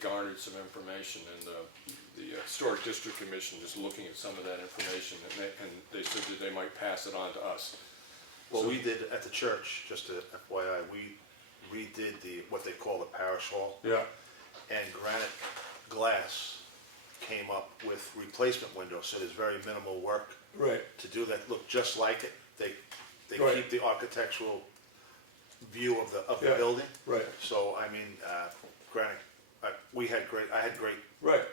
garnered some information, and the Historic District Commission is looking at some of that information, and they said that they might pass it on to us. Well, So- we did at the church, just a FYI, we redid what they call the parish hall. Yeah, And Granite Glass came up with replacement windows, so there's very minimal work right, to do that look just like it. They Right. keep the architectural view of the Yeah. building. right, So, I mean, Granite, I had great, right,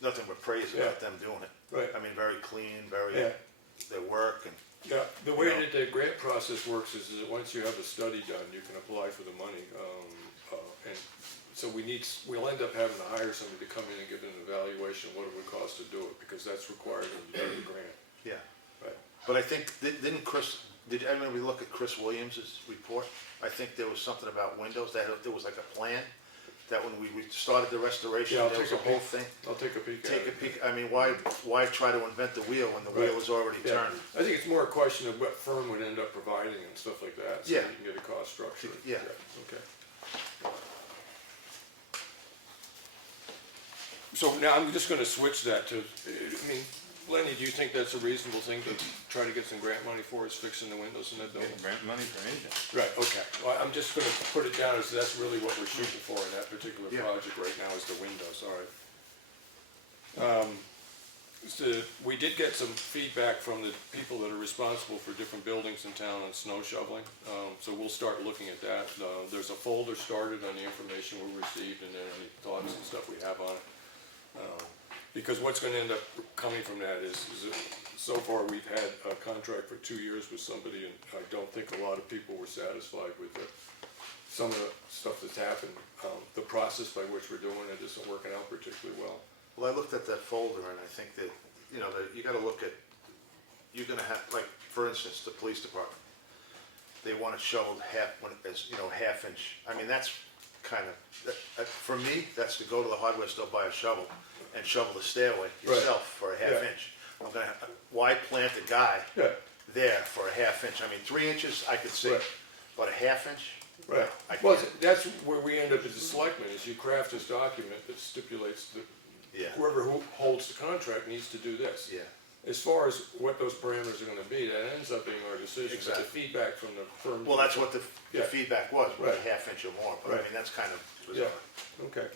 nothing but praise about them doing it. right. I mean, very clean, Yeah. their work, and Yeah, the way Yeah. that the grant process works is that once you have a study done, you can apply for the money. And so we'll end up having to hire somebody to come in and give an evaluation of what it would cost to do it, because that's required in the grant. yeah. Right. But I think, did anybody look at Chris Williams's report? I think there was something about windows, there was like a plan, that when we started the restoration, Yeah, I'll there was take a a whole peek. thing. I'll take a peek at it. Take a peek, I mean, why try to invent the wheel when the wheel Right. is already Yeah, turned? I think it's more a question of what firm would end up providing and stuff like that, so Yeah. you can get a cost structure. Yeah. Okay. So now I'm just gonna switch that to, I mean, Lenny, do you think that's a reasonable thing to try to get some grant money for, is fixing the windows in that building? Getting grant money for anything. Right, okay. Well, I'm just gonna put it down as that's really what we're shooting for in that particular Yeah. project right now, is the windows, all right. So we did get some feedback from the people that are responsible for different buildings in town on snow shoveling, so we'll start looking at that. There's a folder started on the information we received, and then any thoughts and stuff we have on it. Because what's gonna end up coming from that is that so far we've had a contract for 2 years with somebody, and I don't think a lot of people were satisfied with some of the stuff that's happened. The process by which we're doing it isn't working out particularly well. Well, I looked at that folder, and I think that, you know, that you gotta look at, you're gonna have, like, for instance, the police department. They want it shoveled half inch, I mean, that's kind of, for me, that's to go to the hardware store, buy a shovel, and shovel the stairway yourself for a half Yeah. inch. Why plant a guy Yeah, there for a half inch? I mean, 3 inches, I could see, Right. but a half inch? right. I Well, can't. that's where we end up as a selectman, is you craft this document that stipulates that Yeah, whoever holds the contract needs to do this. yeah, As far as what those parameters are gonna be, that ends up being our decision, but the Exactly. feedback from the firm. well, that's what the Yeah. feedback was a Right. half inch or more, but I Right. mean, that's kind of Yeah, bizarre okay,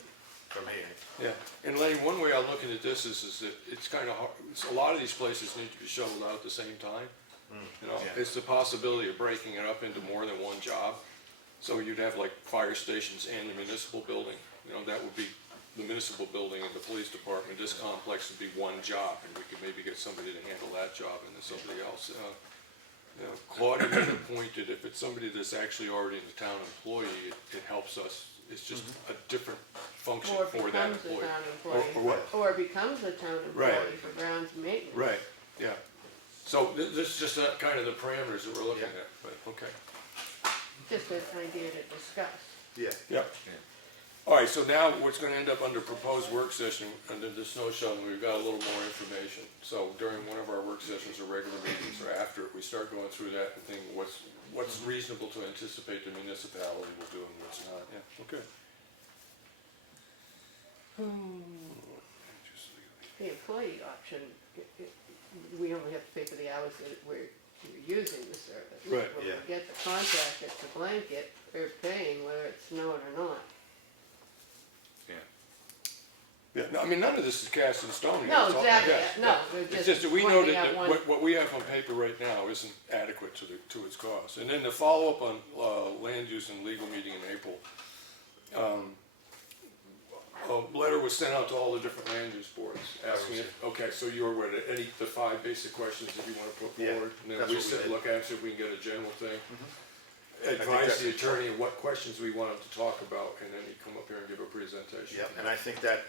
for me. yeah. And Lane, one way I'm looking at this is that it's kinda hard, a lot of these places need to be shoveled out at the same time. You know, yeah. it's the possibility of breaking it up into more than one job. So you'd have like fire stations and the municipal building, you know, that would be the municipal building and the police department. This complex would be one job, and we could maybe get somebody to handle that job and then somebody else. You know, Claudia made a point that if it's somebody that's actually already in the town employee, it helps us. It's just a different function Or for that becomes a employee. town employee. Or what? Or becomes a town Right. employee for grounds maintenance. Right, yeah. So this is just kind of the parameters that we're looking Yeah. at, but, okay. Just an idea to discuss. Yeah, Yeah. All right, so now what's gonna end up under proposed work session, under the snow shoveling, we've got a little more information. So during one of our work sessions or regular meetings or after it, we start going through that and thinking what's reasonable to anticipate the municipality will do and what's not, yeah, okay. The employee option, we only have to pay for the hours that we're using the service. Right, When yeah. we get the contract, it's a blanket, they're paying whether it's snowing or not. Yeah. Yeah, no, I mean, none of this is cast in stone here. No, It's all- exactly, yeah, no, yeah. we're It's just just that we know pointing that out one. what we have on paper right now isn't adequate to its cost. And then the follow-up on land use and legal meeting in April, a letter was sent out to all the different land use boards, asking if, okay, so you're aware of the 5 basic questions that you wanna put Yeah, forward? And then that's we what we said, did. look at, see if we can get a general thing. think Advise that's the attorney what questions we want him to talk about, and then he'd come up here and give a presentation. yeah, and I think that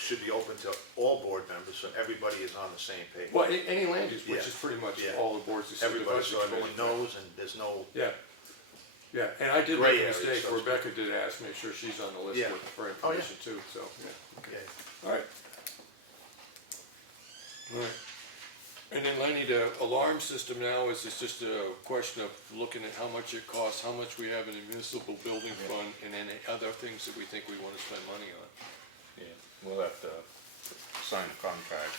should be open to all board members, so everybody is on the same page. Well, any land use, which Yeah. is pretty much Yeah. all the boards. except the Everybody, budget so everyone committee. knows, and there's no, Yeah, yeah, and I did Gray make a areas, mistake, so to speak. Rebecca did ask, make sure she's on the list Yeah. for Oh, yeah. information too, so, yeah, okay, okay, all right. All right, and then Lenny, the alarm system now is just a question of looking at how much it costs, how much we have in the municipal building fund, and any other things that we think we wanna spend money on. Yeah, we'll have to sign a contract,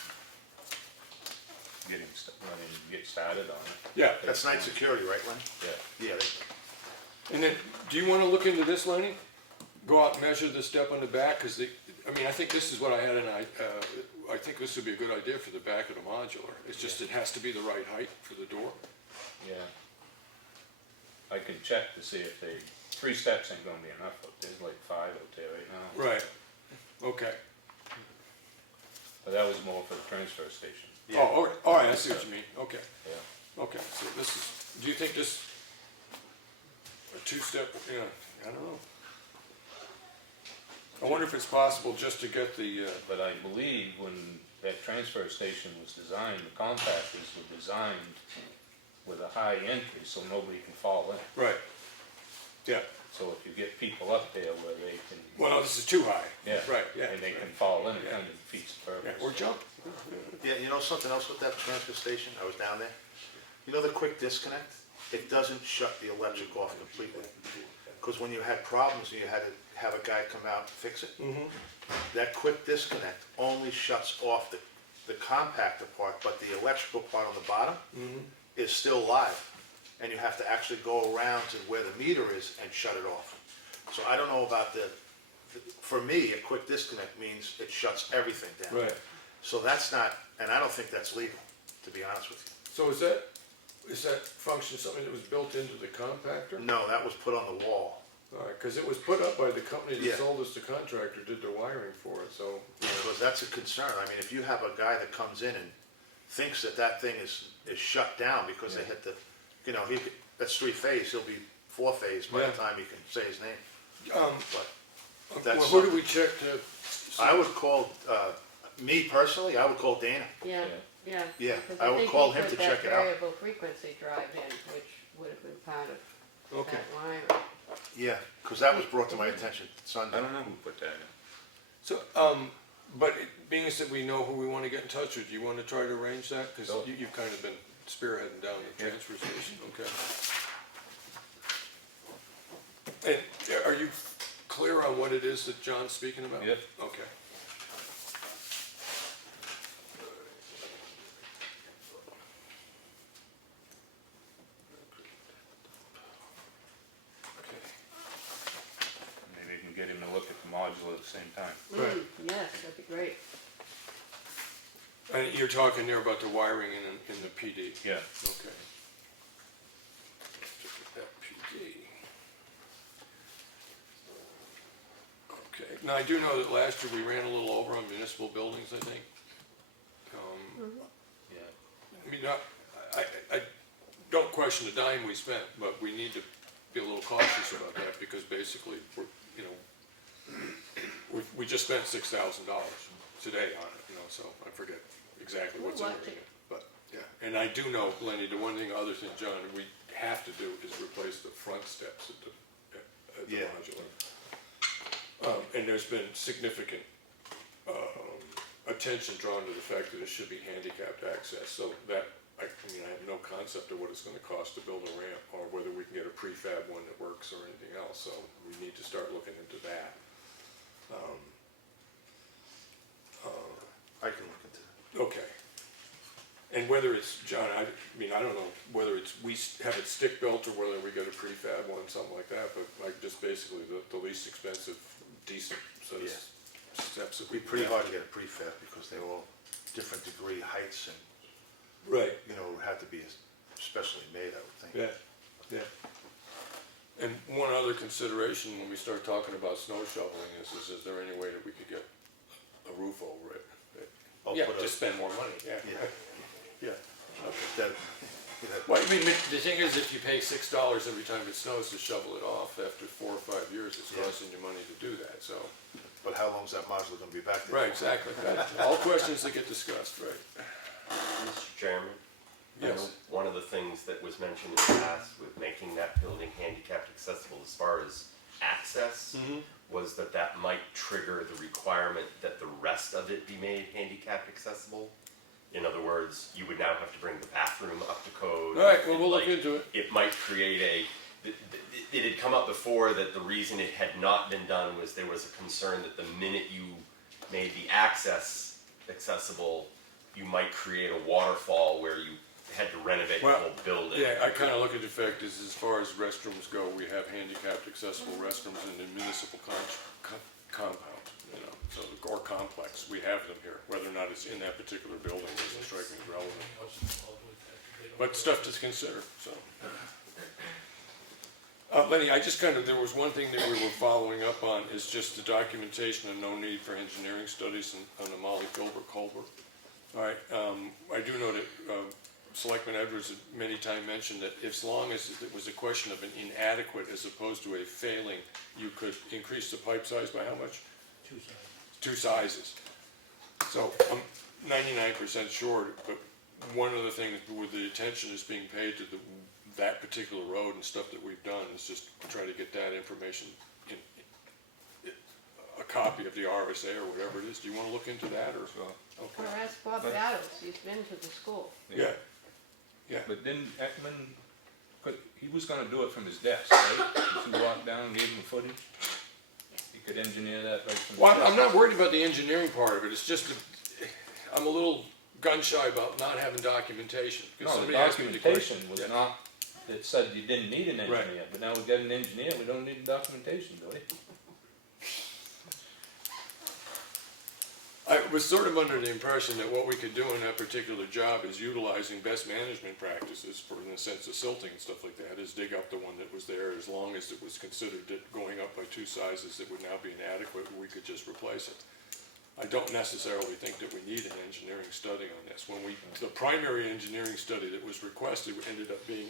get started on it. Yeah, that's night security, right, Len? Yeah. Yeah, and then, do you wanna look into this, Lenny? Go out and measure the step on the back, cause I think this is what I had, and I think this would be a good idea for the back of the modular. It's just, it has to be the right height for the door. Yeah. I can check to see if 3 steps ain't gonna be enough, but there's like 5 out there right now. Right, okay. But that was more for the transfer station. Yeah. Oh, all right, I see what you mean, okay, Yeah. okay, so this is, do you think this, a 2-step, yeah, I don't know. I wonder if it's possible just to get the, But I believe when that transfer station was designed, the compactors were designed with a high entry so nobody can fall in. right, yeah, So if you get people up there where they can, well, no, this is too high. yeah, Right, yeah. and they can fall in, it Yeah. kind of defeats the Yeah, purpose. or jump, yeah, you know something else with that transfer station, I was down there, you know the quick disconnect? It doesn't shut the electric off completely, because when you had problems and you had to have a guy come out and fix it, that quick disconnect only shuts off the compactor part, but the electrical part on the bottom is still live. And you have to actually go around to where the meter is and shut it off. So I don't know about for me, a quick disconnect means it shuts everything down. right. So that's not, and I don't think that's legal, to be honest with So is that function something that was built into the compactor? you. No, that was put on the wall. All right, cause it was put up by the company Yeah. that sold us the contractor, did the wiring for it, so. Because that's a concern. I mean, if you have a guy that comes in and thinks that thing is shut down because they hit that's 3-phase, he'll be 4-phase by Yeah. the time he can say his name. But Well, that's who do we check to? I would call, me personally, I would call Dana. Yeah, yeah. Yeah, because I would think call he him put to that check it out. variable frequency drive in, which would have been part of Okay, that wiring. Yeah, because that was brought to my attention Sunday. I don't know who put that in. So, but being as that we know who we want to get in touch with, do you want to try to arrange that? Because Sure. you've kind of been spearheading down the transfer station, okay? And are you clear on what it is that John's speaking about? Yep. Okay. Maybe you can get him to look at the module at the same time. Right. Yes, that'd be great. And you're talking there about the wiring in the PD? Yeah. Okay. That PD. Okay, now I do know that last year we ran a little over on municipal buildings, I think. Yeah. I mean, I don't question the dime we spent, but we need to be a little cautious about that because basically we're, you know, we just spent $6,000 today on it, you know, so I forget exactly what's in Watch it. it. But, yeah, and I do know, Lenny, the one thing other than John, we have to do is replace the front steps at the Yeah. modular. And there's been significant attention drawn to the fact that it should be handicapped access, so that, I mean, I have no concept of what it's gonna cost to build a ramp, or whether we can get a prefab one that works or anything else, so we need to start looking into that. I can look into that. Okay. And whether it's, John, I mean, I don't know whether it's, we have it stick built or whether we get a prefab one, something like that, but like just basically the least expensive, decent set of Yeah. steps that It'd be pretty hard to get a prefab because they're all different degree heights and, Right. you know, it would have to be specially made, I would think. Yeah, yeah. And one other consideration when we start talking about snow shoveling is there any way that we could get a roof over it? I'll Yeah, put a- just spend more money, yeah. Yeah. Yeah. That, yeah, Well, I mean, the thing is, if you pay $6 every time it snows to shovel it off, after 4 or 5 years, it's Yeah. costing you money to do that, so. but how long's that modular gonna be back there? Right, exactly. All questions that get discussed, right? Mr. Chairman? I Yes. know one of the things that was mentioned in the past with making that building handicapped accessible as far as access was that might trigger the requirement that the rest of it be made handicapped accessible. In other words, you would now have to bring the bathroom up to code. All right, well, we'll Like, look into it. It might create it had come up before that the reason it had not been done was there was a concern that the minute you made the access accessible, you might create a waterfall where you had to renovate the Well, whole building. Yeah, I kind of look at the fact is, as far as restrooms go, we have handicapped accessible restrooms in the municipal compound, you know, so, or complex. We have them here. Whether or not it's in that particular building doesn't strike me as relevant. But stuff to consider, so. Lenny, I just kind of, there was one thing that we were following up on, is just the documentation and no need for engineering studies on the Molly Filbert culvert. All right, I do know that Selectman Edwards had many times mentioned that as long as it was a question of an inadequate as opposed to a failing, you could increase the pipe size by how much? 2 sides. 2 sizes. So I'm 99% sure, but one of the things with the attention is being paid to that particular road and stuff that we've done is just try to get that information in a copy of the RSA or whatever it is. Do you want to look into that or? So, Or Okay. ask Bob Battles, he's been to the school. Yeah, yeah. But then Ekman, he was gonna do it from his desk, right? If you walked down, gave him footage, he could engineer that right from his Well, desk. I'm not worried about the engineering part of it. It's just, I'm a little gun shy about not having documentation. 'Cause No, the somebody asked me the question. documentation was Yeah. not, it said you didn't need an Right. engineer, but now we've got an engineer, we don't need the documentation, do we? I was sort of under the impression that what we could do in that particular job is utilizing best management practices for, in the sense of silting and stuff like that, is dig up the one that was there, as long as it was considered that going up by 2 sizes that would now be inadequate, we could just replace it. I don't necessarily think that we need an engineering study on this. The primary engineering study that was requested ended up being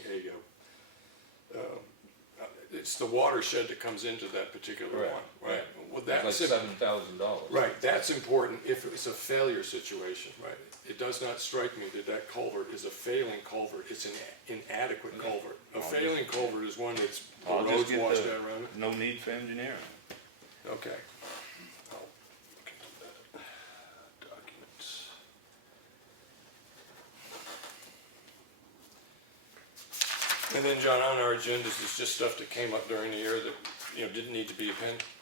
it's the watershed that comes into that particular Right, one, right? right. Well, It's like that's $7,000. right, that's important if it's a failure situation, right? It does not strike me that that culvert is a failing culvert, it's an inadequate culvert. A failing culvert is one that's I'll The just roads get washed the- out around it? No need for engineering. Okay. I'll look into that. Documents. And then, John, on our agendas is just stuff that came up during the year that, didn't need to be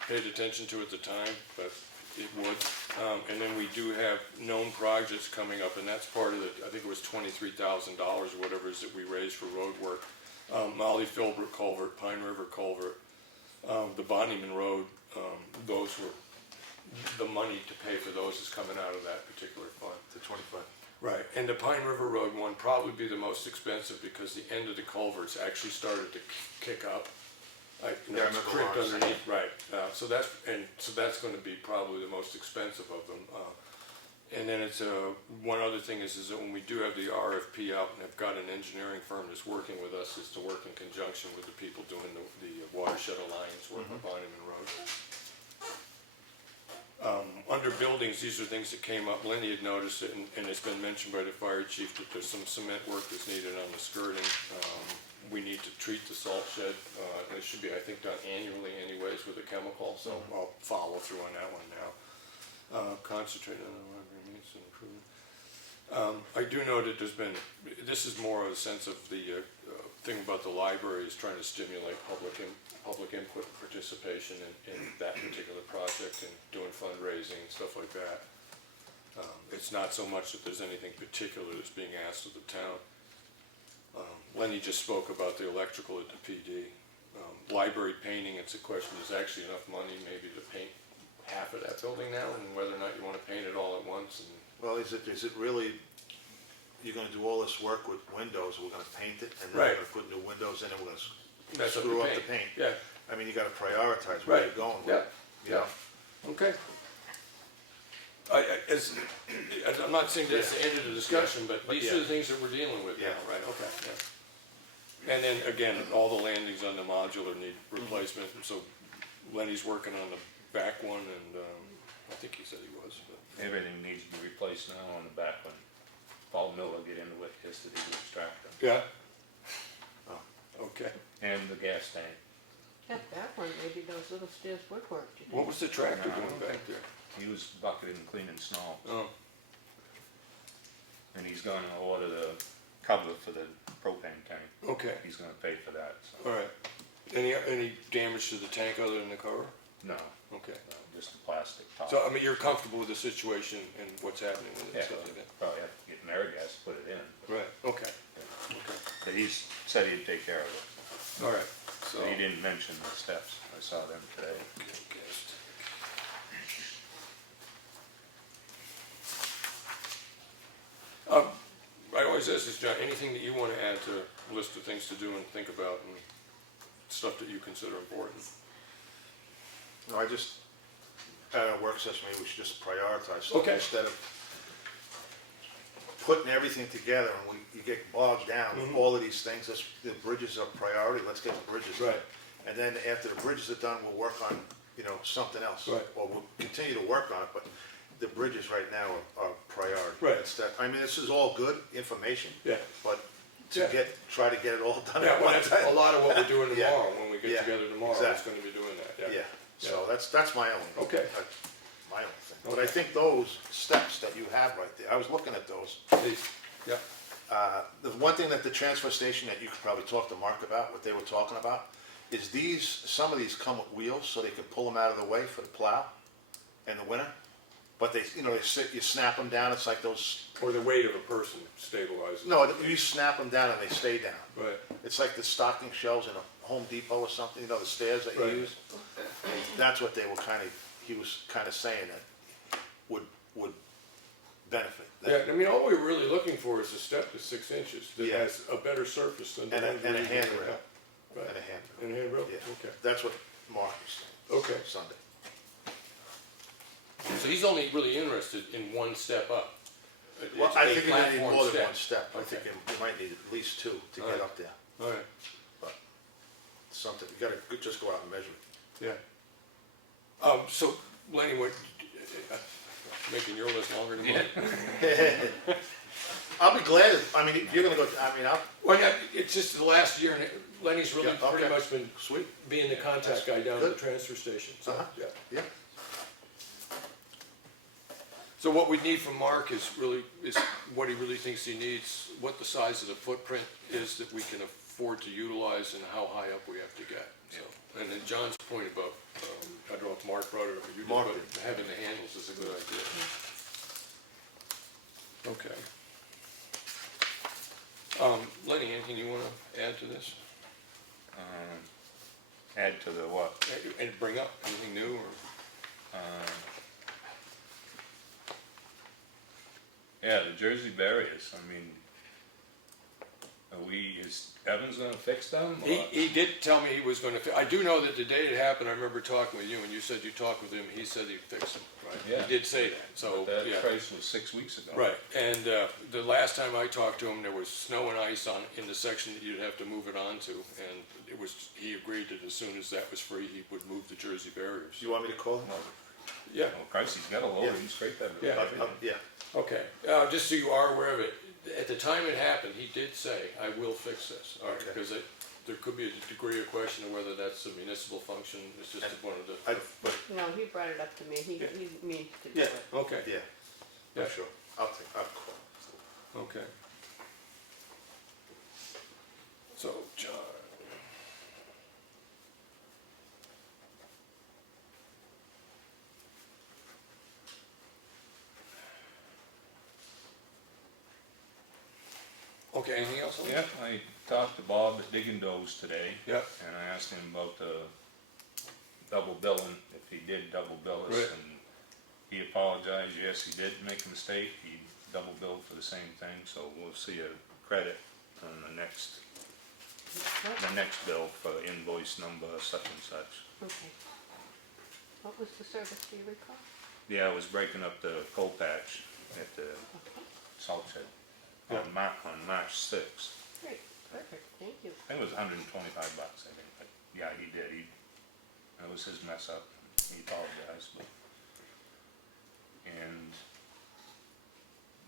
paid attention to at the time, but it would. And then we do have known projects coming up, and that's part of the, I think it was $23,000 or whatever it is that we raised for road work. Molly Philbrook culvert, Pine River culvert, the Bonnyman Road, those were, the money to pay for those is coming out of that particular fund. The 25. Right, and the Pine River Road one probably be the most expensive because the end of the culverts actually started to kick up. Like, Yeah, I it's remember crimped Lawrence saying underneath, right, so that's gonna be probably the most expensive of them. And then it's, one other thing is that when we do have the RFP out and have got an engineering firm that's working with us, is to work in conjunction with the people doing the watershed alliance work on Bonnyman Road. Under buildings, these are things that came up. Lenny had noticed it, and it's been mentioned by the fire chief that there's some cement work that's needed on the skirting. We need to treat the salt shed. It should be, I think, done annually anyways with a chemical, so I'll follow through on that one now. Concentrate on the library needs and improvement. I do know that there's been, this is more of a sense of the thing about the library is trying to stimulate public input and participation in that particular project and doing fundraising and stuff like that. It's not so much that there's anything particular that's being asked of the town. Lenny just spoke about the electrical at the PD. Library painting, it's a question, there's actually enough money maybe to paint half of that building now, and whether or not you want to paint it all at once. And Well, is it really, you're gonna do all this work with windows, we're gonna paint it, and then Right. we're gonna put new windows in, and we're gonna That's up to screw up the paint? Yeah, I mean, you gotta prioritize where right. you're going with Yeah, it, you know? okay. I'm not saying that's the end of the discussion, but But these are the things that we're dealing with now, Yeah. right? Okay, yeah. And then again, all the landings on the modular need replacement, and so Lenny's working on the back one, and I think he said he was, but. Everything needs to be replaced now on the back one. Paul Miller get into it yesterday to extract them. Yeah. Oh, okay. And the gas tank. That back one, maybe those little stairs would work, do you think? What was the tractor doing back there? He was bucketing and cleaning snow. Oh, And he's gonna order the cover for the propane tank. okay, He's gonna pay for that, so. all right. Any damage to the tank other than the cover? No, Okay. just the plastic top. So, I mean, you're comfortable with the situation and what's happening with it Yeah, and stuff like that? probably have to get Amerigas to put it in. Right, okay, okay, But he's said he'd take care of it. all right, so. But he didn't mention the steps. I saw them today. I always ask this, John, anything that you want to add to a list of things to do and think about and stuff that you consider important? No, I just, at our work session, maybe we should just prioritize stuff Okay. instead of putting everything together, and you get bogged down with Mhm. all of these things. The bridges are priority, let's get the bridges done. Right. And then after the bridges are done, we'll work on, something else. Right. Or we'll continue to work on it, but the bridges right now are priority. Right. This is all good information, Yeah. but Yeah. try to get it all done Yeah, at well, one that's time. a lot of what we're doing Yeah. tomorrow, when we get Yeah, together tomorrow, is exactly. gonna be doing that, yeah. Yeah, so that's my own. Okay. My own thing. But I Okay. think those steps that you have right there, I was looking at those. Please. Yeah, The one thing that the transfer station that you could probably talk to Mark about, what they were talking about, is some of these come with wheels, so they can pull them out of the way for the plow in the winter. But you snap them down, it's like those, or the weight of a person stabilizes. no, you snap them down and they stay down. Right, It's like the stocking shelves in a Home Depot or something, the stairs that you Right. use. That's what he was kind of saying that would benefit. yeah, I mean, all we're really looking for is a step that's 6 inches, that Yeah. has a better surface than the And a- ones we're and a using handrail. right now. Right. And a handrail. And a handrail, Yeah. okay, That's what Mark was saying. okay. Sunday. So he's only really interested in one step up. Well, It's I a think you're gonna need platform more than one step. I Okay. think you might need at least two to All get right. up there. All right, Something, you gotta just go out and measure it. yeah. So Lenny, making your list longer than mine. I'll be glad, if you're gonna go, Well, yeah, it's just the last year, and Lenny's really Yeah, pretty okay. much been sweet, being the contact guy down at Good. the transfer station, so, Uh-huh. yeah. yeah. So what we need from Mark is what he really thinks he needs, what the size of the footprint is that we can afford to utilize, and how high up we have to get, so. And then John's point about, I don't know if Mark brought it up or you did, Mark but having the handles is a good idea. Okay. Lenny, anything you wanna add to this? Add to the what? And bring up anything new, or? Yeah, the Jersey barriers, I mean, is Evans gonna fix them? or- He did tell me he was gonna, I do know that the day it happened, I remember talking with you, and you said you talked with him, he said he'd fix them, right? Yeah. He did say that, so, That yeah. price was 6 weeks ago. Right, and the last time I talked to him, there was snow and ice in the section that you'd have to move it onto, and he agreed that as soon as that was free, he would move the Jersey barriers. Do you want me to call him? Yeah, Well, Christ, he's got a loader, Yeah. he's straight that. Yeah. Yeah, okay, just so you are aware of it, at the time it happened, he did say, I will fix this, all right, Okay. because there could be a degree of question of whether that's a municipal function, it's just one of the. but, No, he brought it up to me, he means to do Yeah, it. okay, yeah, Yeah. I'm sure, I'll call. okay. So, John. Okay, anything else? on Yeah, I talked to Bob at Digging Does today. Yeah. And I asked him about the double billing, if he did double bill us, Right. and he apologized, yes, he did make a mistake, he double billed for the same thing, so we'll see a credit on the next bill for invoice number such and such. Okay. What was the service, do you recall? Yeah, I was breaking up the coal patch at the Okay, salt shed Yeah. on March 6th. great, perfect, thank you. I think it was $125, I think, but yeah, he did, that was his mess up, he apologized, but. And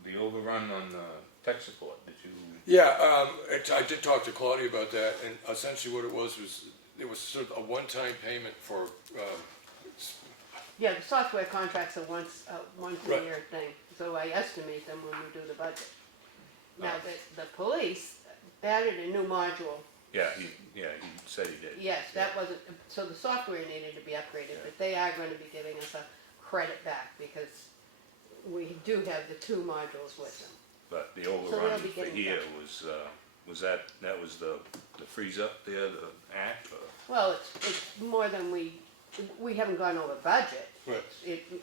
the overrun on the tech support, did you? Yeah, I did talk to Claudia about that, and essentially what it was sort of a one-time payment for, Yeah, the software contracts are once a Right. year thing, so I estimate them when we do the budget. Now, the police added a new module. Yeah, he said he did. Yes, that wasn't, so the software needed to be upgraded, but they are going to be giving us a credit back because we do have the two modules with them. But the they'll overrun be for getting here that. was that was the freeze up there, the act, or? Well, it's more than we haven't gone over budget. Right.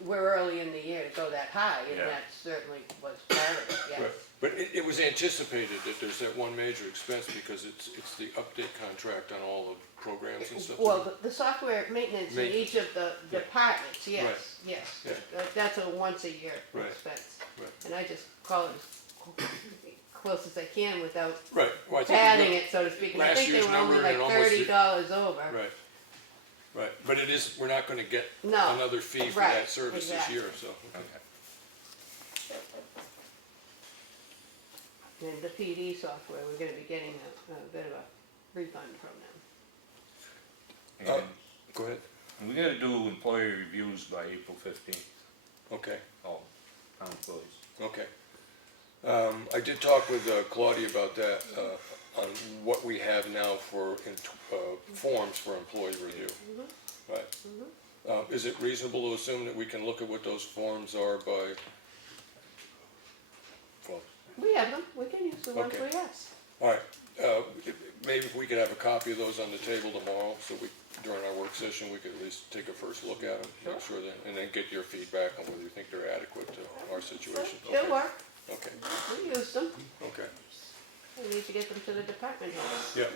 We're early in the year to go that high, and Yeah. that certainly was part of it, yes. right. But it was anticipated that there's that one major expense because it's the update contract on all the programs and stuff. Well, the software maintenance in Maintenance. each of the Yeah. departments, yes, Right. yes. Yeah. That's a once a year Right. expense. Right. And I just call it as close as I can without Right. Well, I think padding it, so to speak. And I last think they year's were only number like and almost $30 over. Right. Right, but we're not gonna get No. another fee for Right, that service this exactly. year, so. Okay. And the PD software, we're gonna be getting a bit of a refund from them. And Go ahead. we gotta do employee reviews by April 15th, Okay, all town employees. okay. I did talk with Claudia about that, on what we have now for, forms for employee review. Right. Is it reasonable to assume that we can look at what those forms are by, well, We have them, we can use the ones Okay. we have. all right, maybe if we could have a copy of those on the table tomorrow, so during our work session, we could at least take a first look at them, make sure that, and then get your feedback on whether you think they're adequate to our situation. They'll Okay. work, Okay, we use them, okay, we need to get them to the department heads. yeah.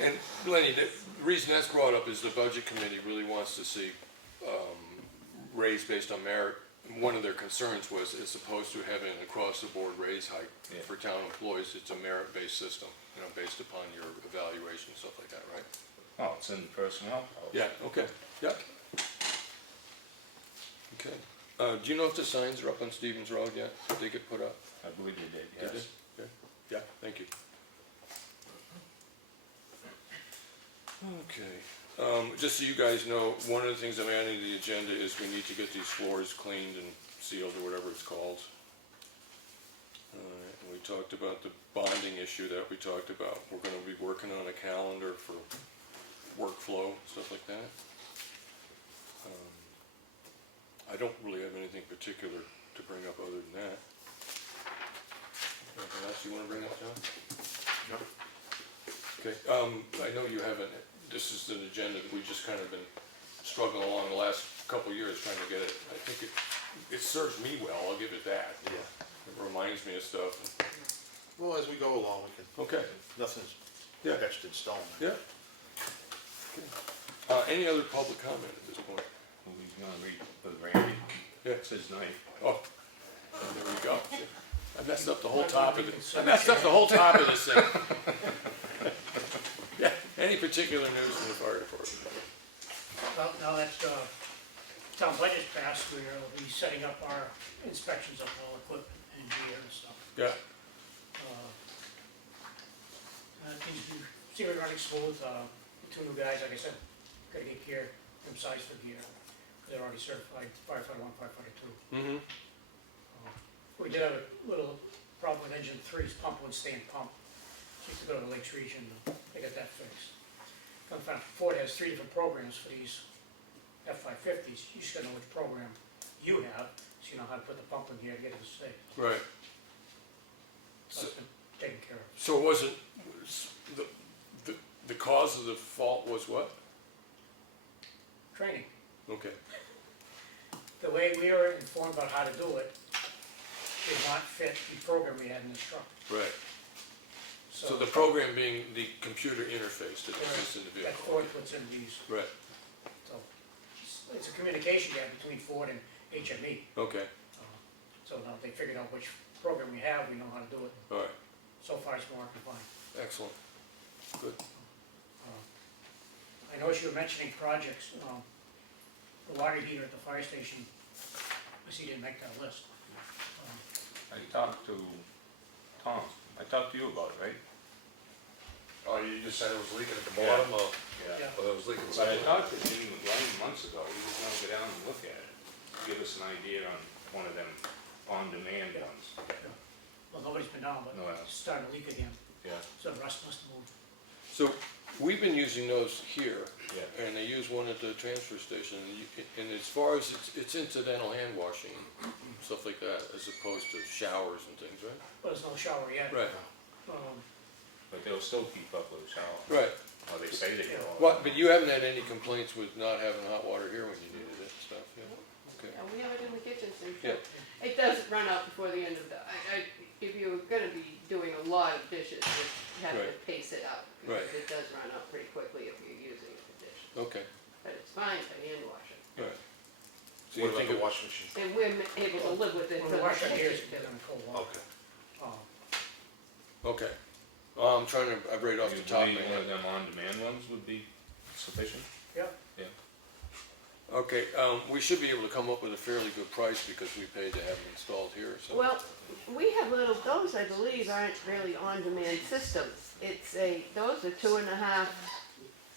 And Lenny, the reason that's brought up is the budget committee really wants to see, raise based on merit. One of their concerns was, as opposed to having an across-the-board raise hike Yeah. for town employees, it's a merit-based system, based upon your evaluation and stuff like that, right? Oh, it's in personnel policy. Yeah, okay, yeah. Okay. Do you know if the signs are up on Stevens Road yet? Did they get put up? I believe they did, Did yes. they? Yeah, thank you. Okay, just so you guys know, one of the things I'm adding to the agenda is we need to get these floors cleaned and sealed, or whatever it's called. And we talked about the bonding issue that we talked about. We're gonna be working on a calendar for workflow, stuff like that. I don't really have anything particular to bring up other than that. Anything else you wanna bring up, John? No. Okay, I know you haven't, this is an agenda that we've just kind of been struggling along the last couple of years trying to get it. I think it serves me well, I'll give it that. Yeah. It reminds me of stuff. Well, as we go along, we can, Okay, nothing's yeah, etched in stone. yeah. Any other public comment at this point? Well, he's gonna read with Randy. Yeah. It's his night. Oh, there we go. I messed up the whole top of it. I messed up the whole top of this thing. Yeah, any particular news from the fire department? Well, now that town budget's passed, we'll be setting up our inspections of all equipment and gear and stuff. Yeah, Things seem to be running smooth. The 2 new guys, like I said, gotta get gear, them size for gear. They're already certified firefighter 1, firefighter 2. mm-hmm, We did have a little problem with engine 3's pump wouldn't stay in pump. Used to go to the Lakes region, they got that fixed. In fact, Ford has 3 different programs for these F-550s. You just gotta know which program you have, so you know how to put the pump in here to get it to stay. right. So it's been taken care of. So it wasn't, the cause of the fault was what? Training. Okay, The way we were informed about how to do it did not fit the program we had in this truck. right. So the program being the computer interface that exists in the That vehicle? Ford puts in these, Right, so it's a communication gap between Ford and HME. okay, So now they figured out which program we have, we know how to do it. all right, So far it's been working fine. excellent, good. I noticed you were mentioning projects, the water heater at the fire station, I see you didn't make that list. I talked to Tom. I talked to you about it, right? Oh, you just said it was leaking at the bottom, or, Yeah. or it was leaking But I somewhere? talked to Jimmy McLean months ago. He was gonna go down and look at it, give us an idea on one of them on-demand ones. Well, nobody's been down, but No, yeah. it's starting to leak again, Yeah, so the rust must have moved. So, we've been using those here, yeah. and they use one at the transfer station, and as far as it's incidental hand washing, stuff like that, as opposed to showers and things, right? But there's no shower yet. Right, But they'll still keep up with the shower. right. Or they say they will. What, but you haven't had any complaints with not having hot water here when you needed it and stuff, yeah? Okay, And we have it in the kitchen sink. yeah, It does run out before the end of the, if you're gonna be doing a lot of dishes, you have to Right. pace it out. Right. Because it does run out pretty quickly if you're using it for dishes. okay, But it's fine for hand washing. all right. So What you about think the it, washing machine? And we're able to live with it. Well, for the washer here is kitchen. getting cold water. Okay. Um, okay. I'm trying to, I read off the You top of my believe one of head. them on-demand ones would be sufficient? Yeah, Okay, we should be able to come up with a fairly good price because we paid to have them installed here, so. Well, we have little, those I believe aren't really on-demand systems. Those are 2.5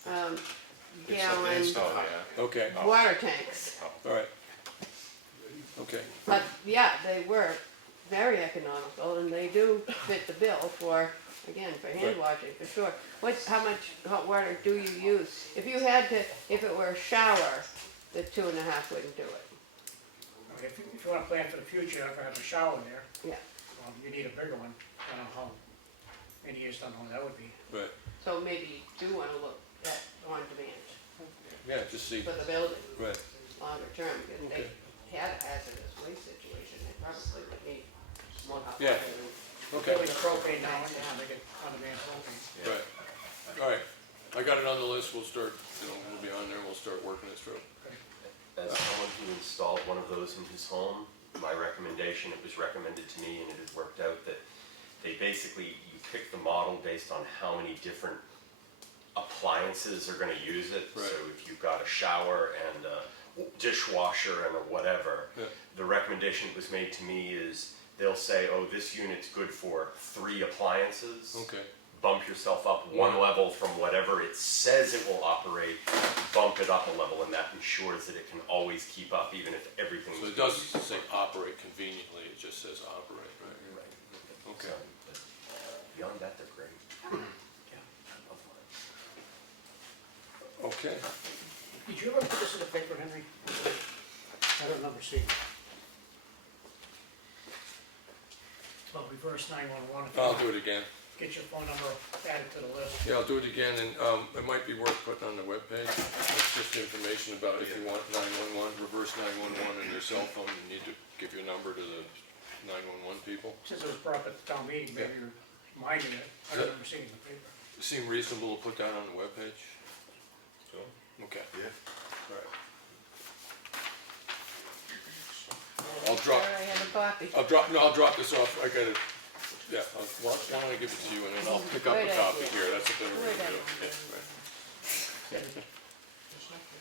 gallon Oh, yeah. Okay, water tanks. all right. Okay, But yeah, they were very economical and they do fit the bill for, again, for hand washing, for sure. How much hot water do you use? If you had to, if it were a shower, the 2.5 wouldn't do it. okay, if you wanna plan for the future, if I have a shower there, Yeah, you need a bigger one. I don't know how many years down the road that would be. right, so maybe you do wanna look at on-demand yeah, just see, for the building, right, longer term, because Okay. they had a hazardous waste situation, they probably would need more hot Yeah. water than. okay, Really propane now, they get on-demand propane. right. All right, I got it on the list, we'll start, we'll be on there, we'll start working it through. As someone who installed one of those in his home, my recommendation, it was recommended to me and it has worked out that they basically, you pick the model based on how many different appliances are gonna use it. Right. So if you've got a shower and a dishwasher and a whatever, Yeah. the recommendation that was made to me is they'll say, oh, this unit's good for 3 appliances. Okay, Bump yourself up one level from whatever it says it will operate, bump it up a level, and that ensures that it can always keep up even if everything's. so it doesn't say operate conveniently, it just says operate, right? Right. Okay. So, beyond that, they're great. Yeah, I love mine. Okay, Did you ever put this in the paper, Henry? I don't remember seeing it. Well, reverse 911. I'll do it again. Get your phone number added to the list. Yeah, I'll do it again, and it might be worth putting on the webpage. It's just information about if you want 911, reverse 911 in your cell phone, you need to give your number to the 911 people. Since it was brought up at the town meeting, maybe you're reminding it. I don't remember seeing it in the paper. Seem reasonable to put that on the webpage? So, Okay, Yeah. all right. I'll drop, There, I have a copy. I'll drop this off, I got it, yeah, why don't I give it to you, and then I'll pick up a Great copy idea. here, that's a better way to Great do it. idea. Yeah, right.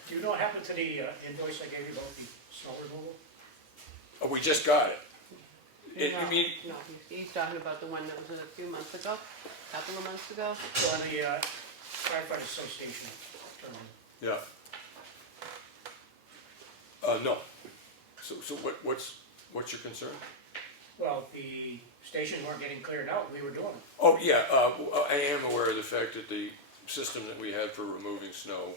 Do you know what happened to the invoice I gave you about the snow removal? Oh, we just got it. No, I mean, no, he's talking about the one that was a few months ago, couple of months ago. So on the firefighter association term, yeah. No. So what's your concern? well, the stations weren't getting cleared out, we were doing it. Oh, yeah, I am aware of the fact that the system that we had for removing snow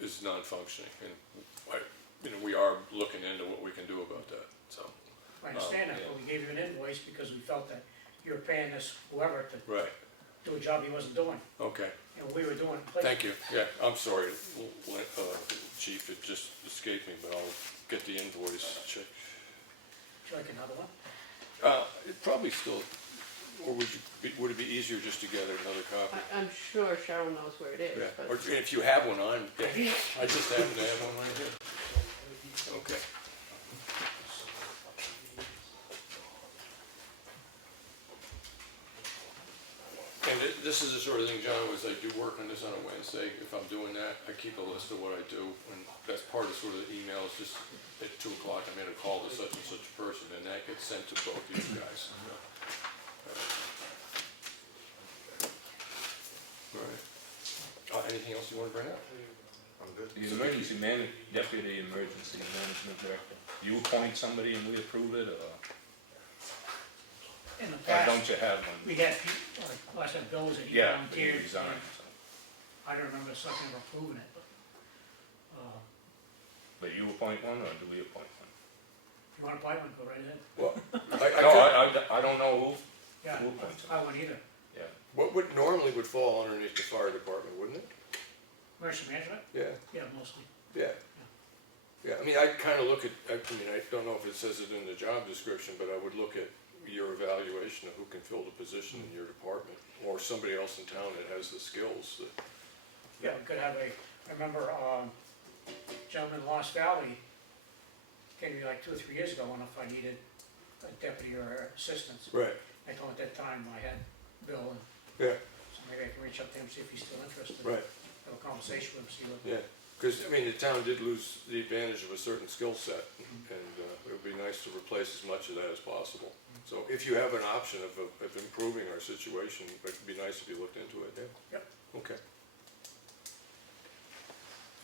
is non-functioning, and we are looking into what we can do about that, so. I understand that, but we gave you an invoice because we felt that you were paying this whoever to Right, do a job he wasn't doing, okay, and we were doing it. thank you, yeah, I'm sorry, Chief, it just escaped me, but I'll get the invoice checked. Would you like another one? It probably still, or would it be easier just to get another copy? I'm sure Cheryl knows where it is, Yeah, but. or if you have one on, yeah, I just happen to have one right here. Okay. And this is the sort of thing, John, was I do work on this on a Wednesday. If I'm doing that, I keep a list of what I do, and that's part of sort of the emails, just at 2 o'clock, I made a call to such and such person, and that gets sent to both of you guys. All right. Anything else you want to bring up? I'm good. The deputy emergency management director, you appoint somebody and we approve it, or In the or don't past, you have one? we had, like, last time Bill was at, he Yeah, but he volunteered. resigned, so. I don't remember something ever approving it, but, But you appoint one, or do we appoint one? if you wanna buy one, go right ahead. Well, No, I don't know Yeah, who appoints I won't either. yeah. what would normally would fall underneath the fire department, wouldn't it? Emergency management? Yeah, Yeah, mostly. yeah. Yeah, I mean, I kind of look at, I mean, I don't know if it says it in the job description, but I would look at your evaluation of who can fill the position in your department, or somebody else in town that has the skills that. Yeah, we could have I remember, gentleman in Lost Valley came to me like 2 or 3 years ago, and if I needed a deputy or assistance. Right. I told him at that time I had Bill, and Yeah, so maybe I can reach out to him, see if he's still interested. right, Have a conversation with him, see what. yeah. Because, I mean, the town did lose the advantage of a certain skill set, and it would be nice to replace as much of that as possible. So if you have an option of improving our situation, it'd be nice if you looked into it, yeah? Yep. Okay.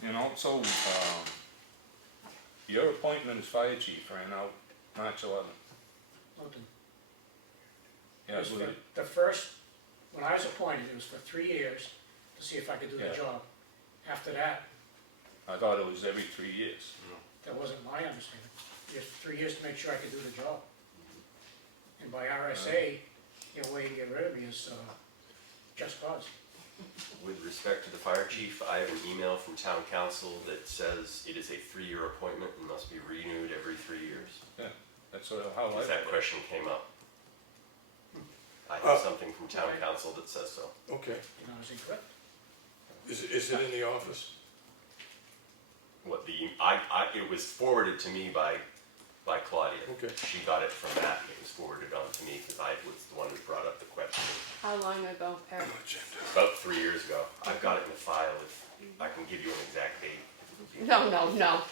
And also, your appointment as fire chief ran out March 11th. Something. Yeah, It was for the first, when I was appointed, it was for 3 years to see if I could do the Yeah. job. After that, I thought it was every 3 years. that wasn't my understanding. Just 3 years to make sure I could do the job. And by RSA, the only way you can get rid of me is just cause. With respect to the fire chief, I have an email from town council that says it is a 3-year appointment and must be renewed every 3 years. Yeah, that's how I Because read that it. question came up. I have something from town council that says so. Okay. You know, is incorrect? Is it in the office? What it was forwarded to me by Claudia. Okay. She got it from that, and it was forwarded on to me because I was the one who brought up the question. How long ago, Eric? About 3 years ago. I've got it in the file if I can give you an exact date. No,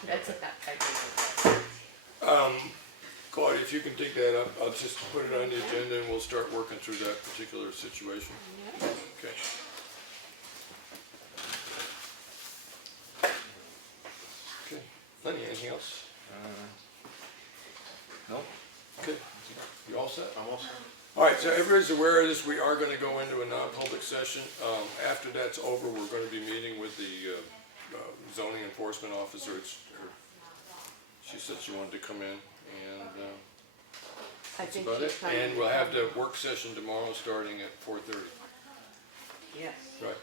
that's not, I think. Claudia, if you can dig that up, I'll just put it on the agenda and we'll start working through that particular situation. Yeah. Okay. Okay, Lenny, anything else? No? Okay, you all set? I'm all set. All right, so everybody's aware of this, we are gonna go into a non-public session. After that's over, we're gonna be meeting with the zoning enforcement officer. She said she wanted to come in, and I that's think about she's it. coming. And we'll have the work session tomorrow, starting at 4:30. Yes, Right.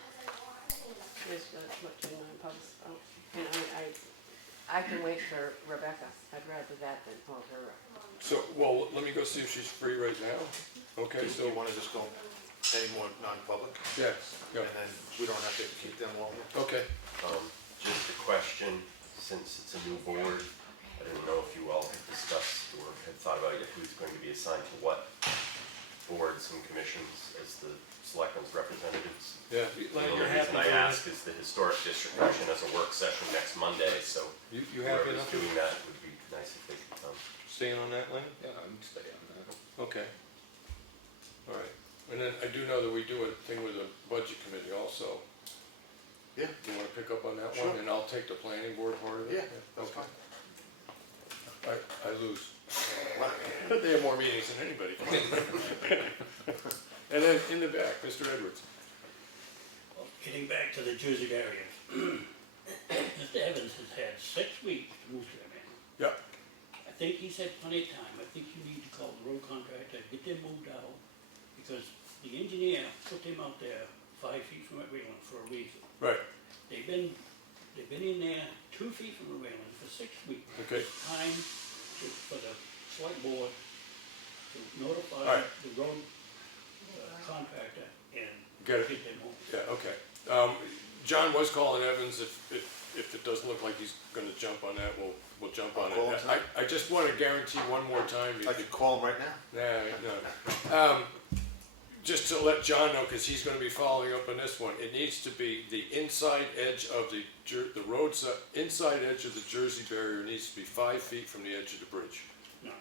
there's, what, 2 non-public, oh, and I can wait for Rebecca, I'd rather that than hold her up. So, well, let me go see if she's free right now. Okay, Do so, you wanna just go any more non-public? yeah, yeah, And then we don't have to keep them longer? okay. Just a question, since it's a new board, I didn't know if you all had discussed or had thought about yet who's going to be assigned to what boards and commissions as the selectmen's representatives. Yeah, The Lenny, only you're reason happy I doing ask is the Historic District Commission has a work session next Monday, so it? You happy whoever's enough doing that would be nice if they could come. staying on that, Lenny? Yeah, I can stay on that. Okay. All right. And then I do know that we do a thing with the budget committee also. Yeah. You wanna pick up on that Sure. one? And I'll take the planning board part of it? Yeah, that's Okay. fine. I lose. They have more meetings than anybody. And then in the back, Mr. Edwards. Getting back to the Jersey barriers, Mr. Evans has had 6 weeks to move them in. Yep. I think he's had plenty of time. I think you need to call the road contractor, get them moved out, because the engineer put them out there 5 feet from that railing for a reason. Right, They've been in there 2 feet from the railing for 6 weeks. okay. It's time for the select board to notify Alright. the road contractor and Get it. get them moved. Yeah, okay. John was calling Evans, if it doesn't look like he's gonna jump on that, we'll jump on I'll call him it. tonight. I just wanna guarantee one more time. I could call him right now. No. Just to let John know, cause he's gonna be following up on this one, it needs to be the inside edge of the roadside, inside edge of the Jersey barrier needs to be 5 feet from the edge of the bridge. No,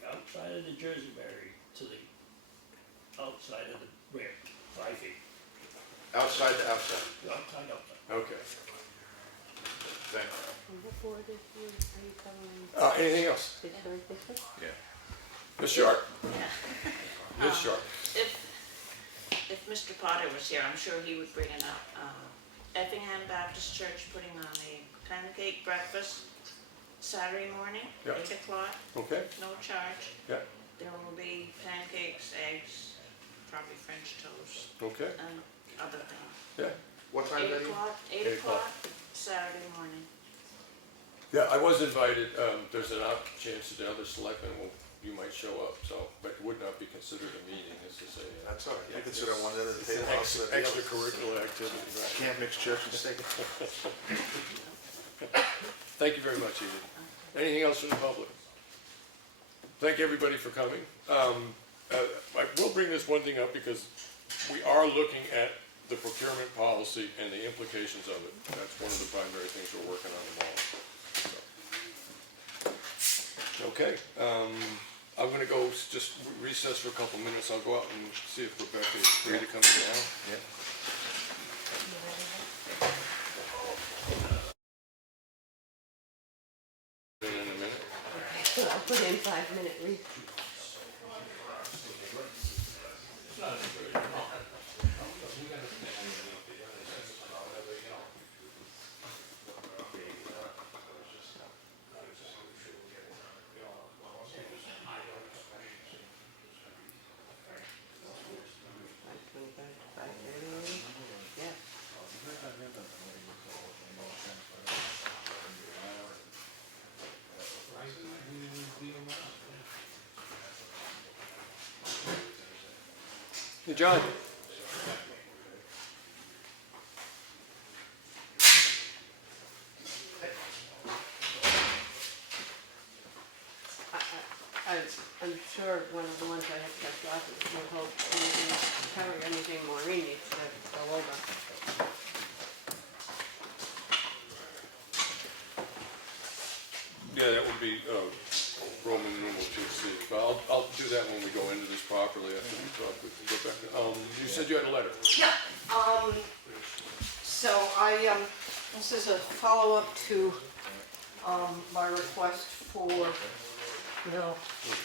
the outside of the Jersey barrier to the outside of the rear, 5 feet, Outside to outside. outside. Okay. Thank you. And what board is you, are you covering? Anything else? Historic District? Yeah. Ms. Sharp? Yeah. Ms. Sharp? If Mr. Potter was here, I'm sure he would bring it up. Effingham Baptist Church putting on a pancake breakfast Saturday morning, Yeah. 8 o'clock, Okay, no charge. yeah, There will be pancakes, eggs, probably French toast, okay, and other things. yeah. What time is 8 that? o'clock, 8 8 o'clock. o'clock, Saturday morning. Yeah, I was invited, there's an odd chance that the other selectmen you might show up, so, but it would not be considered a meeting, this is a. That's all right. You consider one end of the It's an table. I'll sit at the other. extracurricular activity, right. Can't mix church and state. Thank you very much, Edith. Anything else from the public? Thank everybody for coming. I will bring this one thing up because we are looking at the procurement policy and the implications of it. That's one of the primary things we're working on tomorrow. So. Okay, I'm gonna go just recess for a couple minutes. I'll go out and see if Rebecca is free to come in now. Yeah. In a minute. So I'll put in 5-minute recess. Hey, John. I'm sure one of the ones I have checked off is will hold anything, cover anything Maureen needs to go over. Yeah, that would be, Roman numeral 2C, but I'll do that when we go into this properly after we talk with Rebecca. You said you had a letter. Yeah, so this is a follow-up to, my request for, no,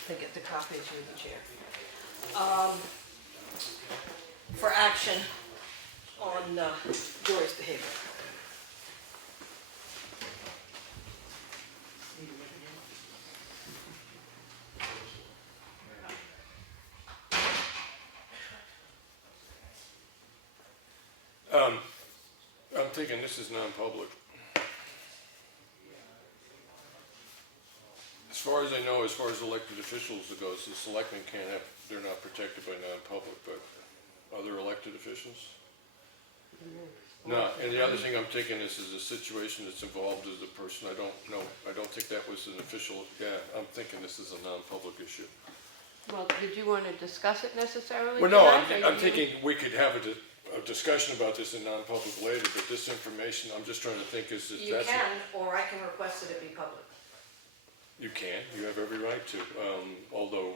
I get the copies with the chair. For action on, Joy's behavior. I'm thinking this is non-public. As far as I know, as far as elected officials it goes, the selectmen can't have, they're not protected by non-public, but other elected officials? No, and the other thing I'm thinking is a situation that's involved as a person, I don't know, I don't think that was an official, yeah, I'm thinking this is a non-public issue. Well, did you want to discuss it necessarily? Well, no, tonight, or I'm thinking we could have a discussion about this in non-public later, but this information, I'm just trying to think is that You that's. can, or I can request that it be public. You can, you have every right to, although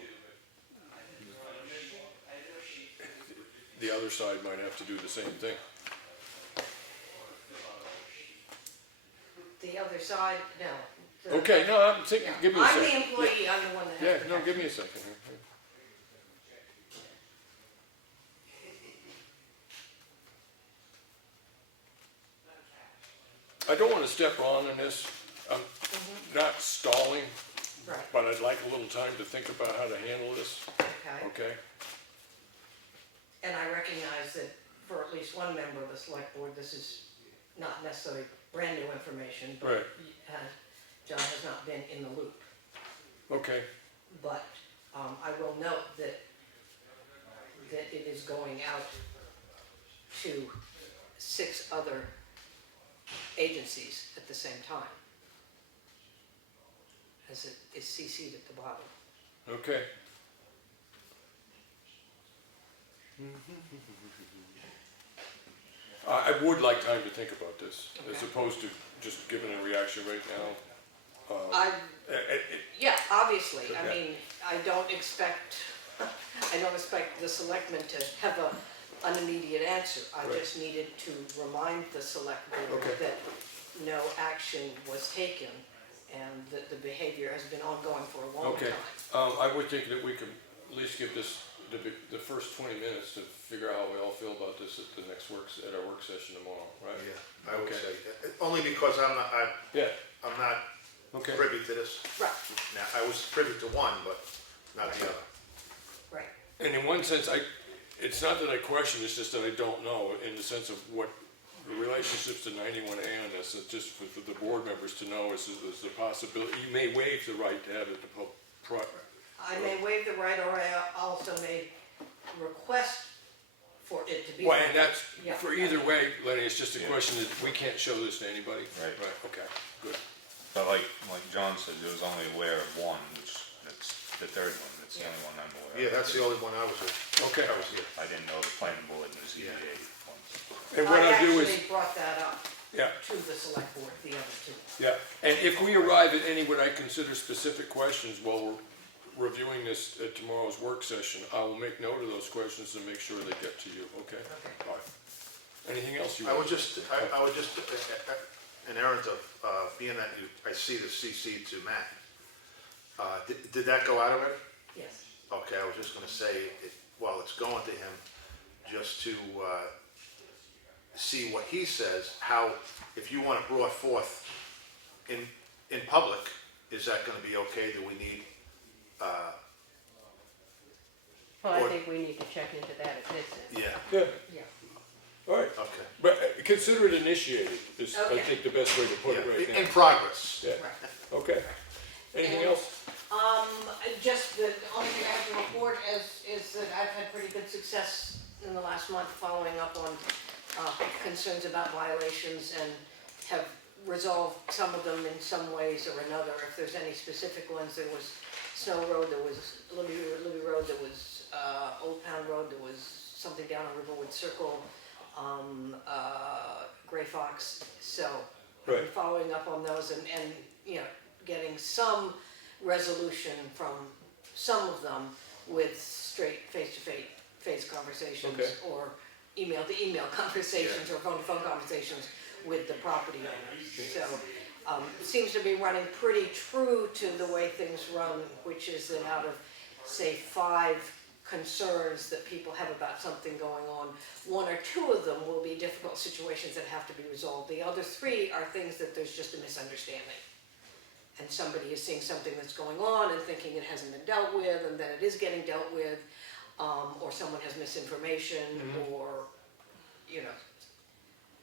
the other side might have to do the same thing. The other side, no. Okay, no, I'm thinking, give me a I'm second. the employee, I'm the one that Yeah, has no, protection. give me a second here. I don't want to step on in this. I'm not stalling, Right, but I'd like a little time to think about how to handle this, okay. okay? And I recognize that for at least one member of the select board, this is not necessarily brand new information, but Right. John has not been in the loop. Okay, But I will note that it is going out to 6 other agencies at the same time, as it is CC'd at the bottom. okay. I would like time to think about this, as Okay. opposed to just giving a reaction right now. Yeah, obviously, I Yeah. mean, I don't expect the selectmen to have an immediate answer. I Right. just needed to remind the select board Okay. that no action was taken and that the behavior has been ongoing for a long Okay, time. I would think that we could at least give this, the first 20 minutes to figure out how we all feel about this at the next at our work session tomorrow, right? Yeah, I would Okay. say, only because I'm Yeah, not okay. privy to this. Right, Now, I was privy to one, but not the other. right. And in one sense, it's not that I question, it's just that I don't know, in the sense of what the relationships to 91A on this, it's just for the board members to know is the possibility, you may waive the right to have it I may waive the right, or I also may request for it to be. Well, and that's, Yeah. for either way, Lenny, it's just a Yeah. question that we can't show this to anybody. Right. Right, okay, good. But like John said, he was only aware of one, which, that's the third one, that's the only one I'm aware of. Yeah, that's the only one I was with. Okay. I was here. I didn't know the planning board and the ZBA ones. And what I'll do I is, actually brought that up yeah, to the select board, the other two. yeah, and if we arrive at any what I consider specific questions while we're reviewing this at tomorrow's work session, I will make note of those questions and make sure they get to you, okay? Okay. All right. Anything else you I want? would just, an errand of, being that I see the CC to Matt. Did that go out already? Yes. Okay, I was just gonna say, while it's going to him, just to, see what he says, how, if you want it brought forth in public, is that gonna be okay? Do we need, Well, I or- think we need to check into that at this end. yeah, Yeah, Yeah. all right, okay. but consider it initiated, is, I Okay. think, the best way to put it right Yeah, in now. progress. Yeah, Right. okay. Anything And- else? Just the only thing I have to report is that I've had pretty good success in the last month following up on concerns about violations and have resolved some of them in some ways or another. If there's any specific ones, there was Snow Road, there was Libby Road, there was Old Town Road, there was something down on Riverwood Circle, Gray Fox. So I've been Right. following up on those and, you know, getting some resolution from some of them with straight face-to-face conversations, Okay. or email-to-email conversations, or phone-to-phone conversations with the property owners. So, it seems to be running pretty true to the way things run, which is that out of, say, 5 concerns that people have about something going on, 1 or 2 of them will be difficult situations that have to be resolved. The other 3 are things that there's just a misunderstanding. And somebody is seeing something that's going on and thinking it hasn't been dealt with, and then it is getting dealt with, or someone has misinformation, or, you know,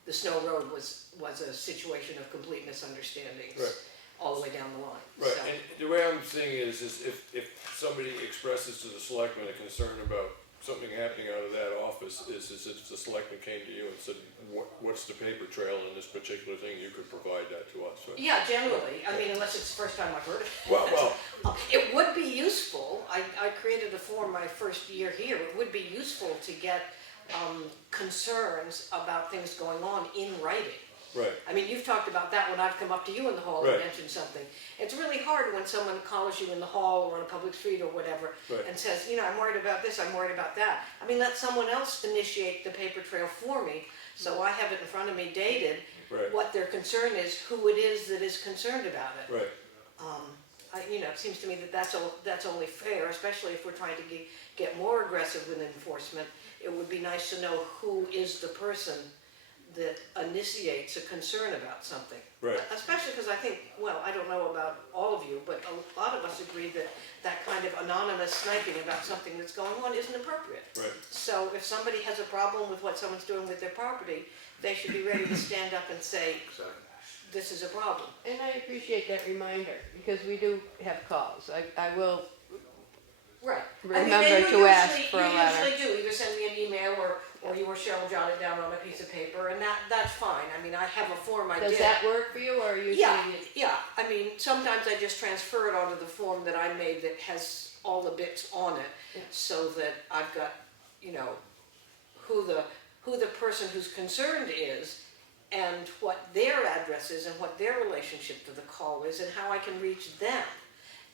the Snow Road was a situation of complete misunderstandings. Right. All the way down the line. Right, So- and the way I'm seeing it is if somebody expresses to the selectman a concern about something happening out of that office, is if the selectman came to you and said, what's the paper trail in this particular thing, you could provide that to us, right? Yeah, generally, I mean, unless it's the first time I've heard it. Well, It would be useful, I created a form my first year here, it would be useful to get concerns about things going on in writing. right, I mean, you've talked about that when I've come up to you in the hall and Right. mentioned something. It's really hard when someone calls you in the hall or on a public street or whatever Right. and says, you know, I'm worried about this, I'm worried about that. I mean, let someone else initiate the paper trail for me, so I have it in front of me dated, right, what their concern is, who it is that is concerned about it. right, You know, it seems to me that that's only fair, especially if we're trying to get more aggressive with enforcement. It would be nice to know who is the person that initiates a concern about something. right, Especially because I think, well, I don't know about all of you, but a lot of us agree that that kind of anonymous sniping about something that's going on isn't appropriate. right, So if somebody has a problem with what someone's doing with their property, they should be ready to stand up and say, Exactly. this is a problem. And I appreciate that reminder, because we do have calls. I will Right. remember to ask for a letter. You usually do, either send me an email or you or Cheryl jot it down on a piece of paper, and that's fine. I mean, I have a form I did. Does that work for you, or are you Yeah, saying it? yeah, I mean, sometimes I just transfer it onto the form that I made that has all the bits on it, Yeah. so that I've got, you know, who the person who's concerned is, and what their address is, and what their relationship to the call is, and how I can reach them,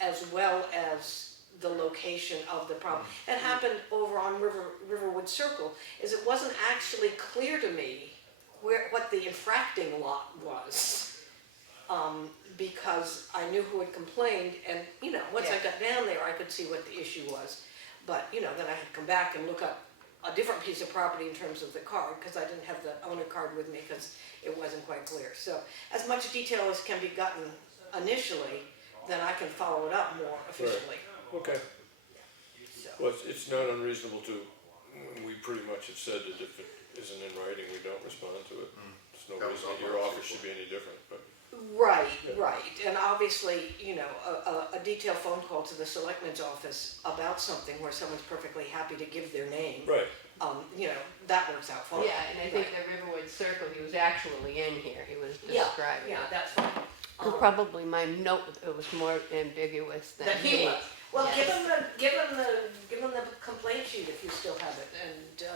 as well as the location of the problem. It happened over on Riverwood Circle, is it wasn't actually clear to me what the infracting lot was. Because I knew who had complained, and, you know, once I Yeah. got down there, I could see what the issue was. But, you know, then I had to come back and look up a different piece of property in terms of the card, because I didn't have the owner card with me, because it wasn't quite clear. So, as much detail as can be gotten initially, then I can follow it up more efficiently. okay. So. Well, it's not unreasonable to, we pretty much have said that if it isn't in writing, we don't respond to it. There's no That was reason that all your my office should be any different, but, Right, right, and obviously, you know, a detailed phone call to the selectman's office about something where someone's perfectly happy to give their name, right, you know, that works out fine. Yeah, and I think the Riverwood Circle, he was actually in here, he was Yeah, describing yeah, it. that's fine. And probably my note, it was more ambiguous than That he me. was. Well, Yes. give them the complaint sheet if you still have it, and,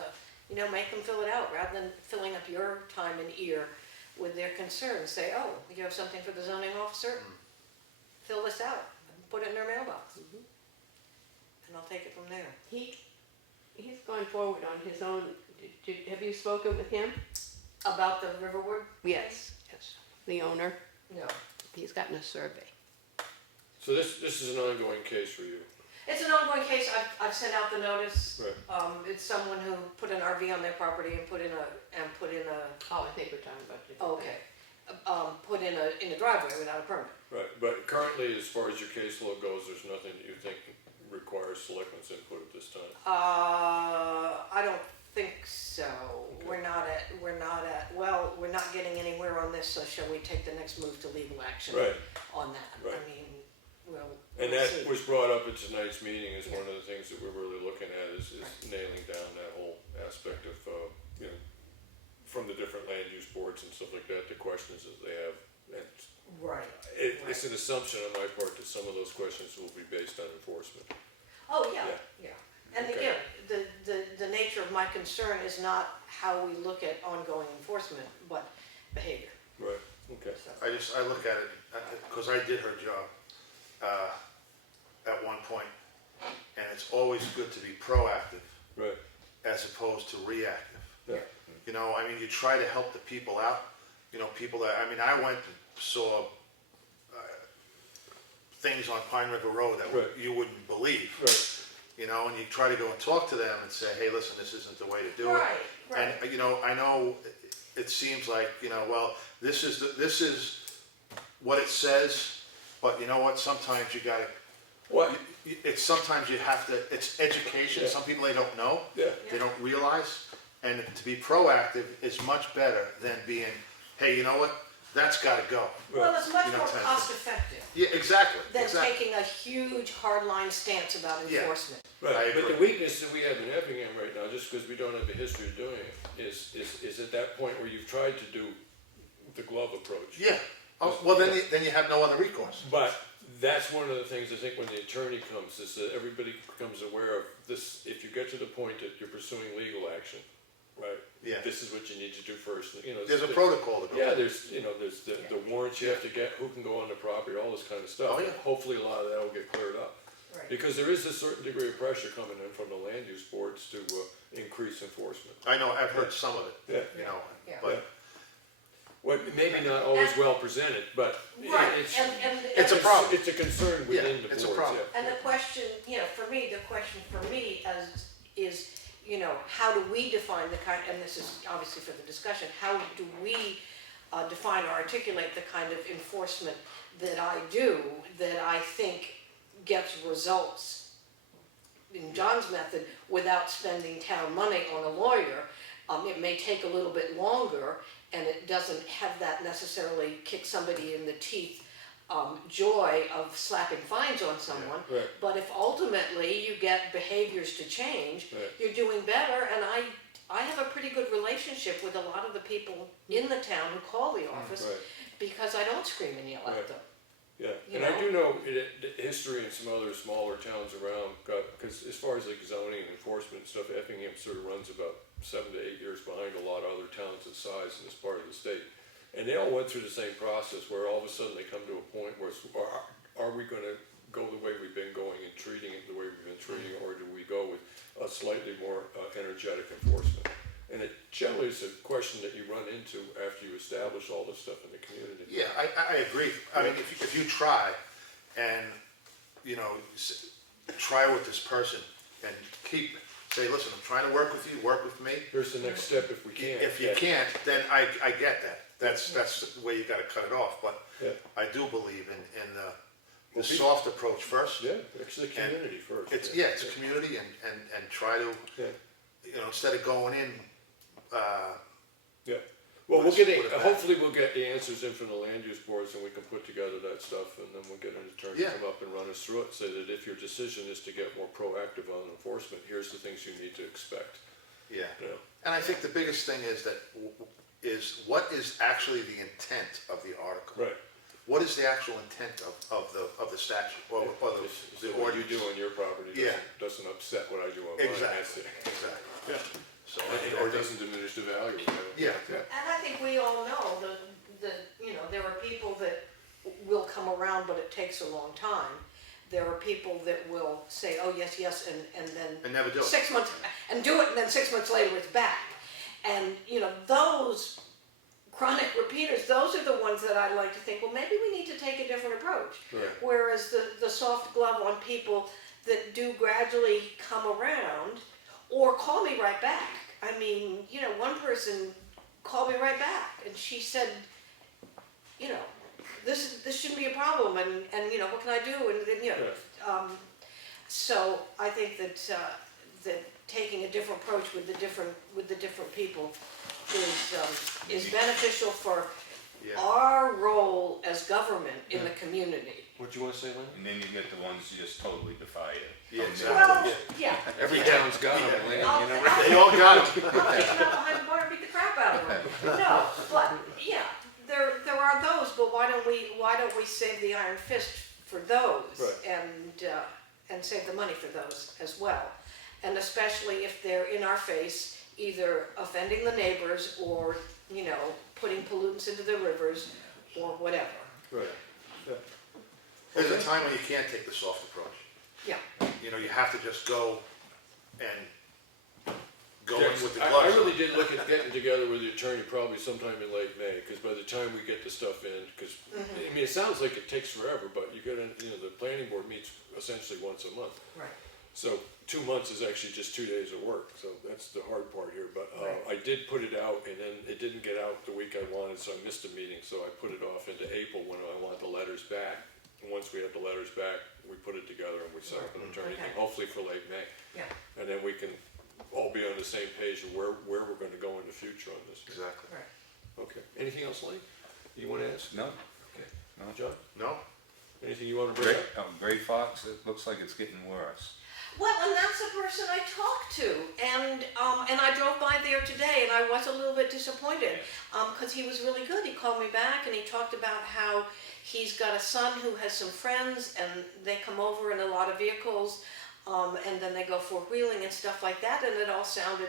you know, make them fill it out, rather than filling up your time and ear with their concerns. Say, oh, you have something for the zoning officer? Fill this out, and put it in their mailbox. And I'll take it from there. He's gone forward on his own. Have you spoken with him? About the Riverwood? Yes, yes. The owner, No. he's gotten a survey. so this is an ongoing case for you, It's an ongoing case. I've sent out the notice. right, It's someone who put an RV on their property and put in a, Oh, I think we're talking about different oh, okay. Put in a driveway without a permit. right, but currently, as far as your caseload goes, there's nothing that you think requires selectmen's input at this time? I don't think so. We're not getting anywhere on this, so shall we take the next move to legal action Right, on that? Right. I mean, we'll and we'll that see. was brought up at tonight's meeting as Yeah. one of the things that we're really looking at is Right. nailing down that whole aspect of, you know, from the different land use boards and stuff like that, the questions that they have. And Right. it's an assumption on my part that some of those questions will be based on enforcement. Oh, yeah, Yeah. yeah. And Okay. again, the nature of my concern is not how we look at ongoing enforcement, but behavior. Right, okay. So, I look at it, because I did her job at one point, and it's always good to be proactive Right, as opposed to reactive. yeah, You know, I mean, you try to help the people out, you know, people that, I mean, I went and saw things on Pine River Road that Right. you wouldn't believe, right, you know, and you try to go and talk to them and say, hey, listen, this isn't the way to do it. Right, right. And, you know, I know it seems like, you know, well, this is what it says, but you know what, sometimes you gotta, what, it's sometimes you have to, it's education, Yeah. some people they don't know, yeah, they don't realize, and to be proactive is much better than being, hey, you know what, that's gotta go. Well, it's much You know, more type of cost effective Yeah, exactly, than exactly. taking a huge hardline stance about Yeah. enforcement. I right, but the agree. weakness that we have in Effingham right now, just because we don't have a history of doing it, is at that point where you've tried to do the glove approach. Yeah, oh, well, then you have no other recourse. But that's one of the things I think when the attorney comes, is that everybody becomes aware of this, if you get to the point that you're pursuing legal action, right? Yeah. This is what you need to do first, you know. There's a protocol to go. Yeah, there's, you know, there's the warrants you have to get, who can go on the property, all this kind of stuff. Oh, yeah. Hopefully a lot of that will get cleared up. Right. Because there is a certain degree of pressure coming in from the land use boards to increase enforcement. I know, I've heard some of it, Yeah. you know, Yeah. but Well, maybe not always well presented, but Right, it's, It's a problem. it's a concern within the boards, it's a problem. yeah. And the question, you know, for me, the question for me is, you know, how do we define the kind, and this is obviously for the discussion, how do we define or articulate the kind of enforcement that I do, that I think gets results in John's method without spending town money on a lawyer. It may take a little bit longer, and it doesn't have that necessarily kick somebody in the teeth joy of slapping fines on someone. Yeah, right. But if ultimately you get behaviors to change, Right. you're doing better. And I have a pretty good relationship with a lot of the people in the town who call the office Right. because I don't scream and yell Right. at them. Yeah, You and I know? do know the history in some other smaller towns around, because as far as like zoning and enforcement and stuff, Effingham sort of runs about 7 to 8 years behind a lot of other towns its size in this part of the state. And they all went through the same process where all of a sudden they come to a point where, are we gonna go the way we've been going and treating it the way we've been treating it, or do we go with a slightly more energetic enforcement? And it generally is a question that you run into after you establish all this stuff in the community. yeah, I agree. I mean, if you try and, you know, try with this person and say, listen, I'm trying to work with you, work with me. Here's the next step if we can. If you can't, then I get that. That's the way you gotta cut it off, but Yeah. I do believe in the Well, soft approach first. Yeah, it's the community first. It's community and try to, Yeah, you know, instead of going in, yeah. Well, Put it back. hopefully we'll get the answers in from the land use boards and we can put together that stuff and then we'll get an attorney to Yeah. come up and run us through it, say that if your decision is to get more proactive on enforcement, here's the things you need to expect, yeah. you know? And I think the biggest thing is that, what is actually the intent of the article? Right. What is the actual intent of the statute, or the So what you ordinance? do on your property Yeah. doesn't upset what I do on mine. Exactly, That's it. exactly. Yeah. So, Or doesn't diminish the value. You know? Yeah. And I think we all know you know, there are people that will come around, but it takes a long time. There are people that will say, oh, yes, yes, and then And never do it. 6 months, and do it, and then 6 months later it's back. And, you know, those chronic repeaters, those are the ones that I like to think, well, maybe we need to take a different approach. Right. Whereas the soft glove on people that do gradually come around, or call me right back. I mean, you know, one person called me right back, and she said, you know, this shouldn't be a problem, and you know, what can I do? And then, you know, so I think that taking a different approach with the different people is beneficial for Yeah. our role as government in the community. What do you want to say, Lynn? And then you get the ones who just totally defy it. Yeah, Come exactly. down. Well, yeah. Every town's got them, Lynn, you know? They all got them. I'll take them out behind the bar and beat the crap out of them. No, but yeah, there are those, but why don't we save the iron fist for those Right. and save the money for those as well, and especially if they're in our face, either offending the neighbors or, you know, putting pollutants into the rivers or whatever. Right. There's a time when you can't take the soft approach. Yeah. You know, you have to just go and go in with the I gloves on. really did look at getting together with the attorney probably sometime in late May, because by the time we get the stuff in, because, I mean, it sounds like it takes forever, but you gotta, you know, the planning board meets essentially once a month. Right. So 2 months is actually just 2 days of work, so that's the hard part here, but, Right. I did put it out, and then it didn't get out the week I wanted, so I missed a meeting, so I put it off into April when I want the letters back. And once we have the letters back, we put it together and we set up an attorney thing, Okay. hopefully for late May. Yeah. And then we can all be on the same page of where we're gonna go in the future on this. Exactly. Right. Okay, anything else, Lee? You wanna ask? No, Okay. no. John, No? anything you wanna bring Gray, up? Gray Fox, it looks like it's getting worse. Well, and that's the person I talked to, and I drove by there today, and I was a little bit disappointed, because he was really good. He called me back, and he talked about how he's got a son who has some friends, and they come over in a lot of vehicles, and then they go four-wheeling and stuff like that, and it all sounded,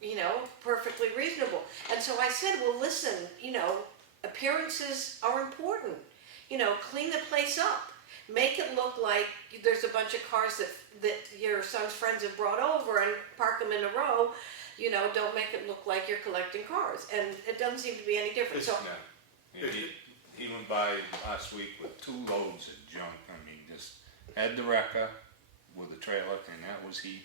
you know, perfectly reasonable. And so I said, well, listen, you know, appearances are important. You know, clean the place up. Make it look like there's a bunch of cars that your son's friends have brought over and park them in a row. You know, don't make it look like you're collecting cars. And it doesn't seem to be any different. So, Yeah. He went by last week with 2 loads of junk. I mean, just had the wrecker with the trailer, and that was heat,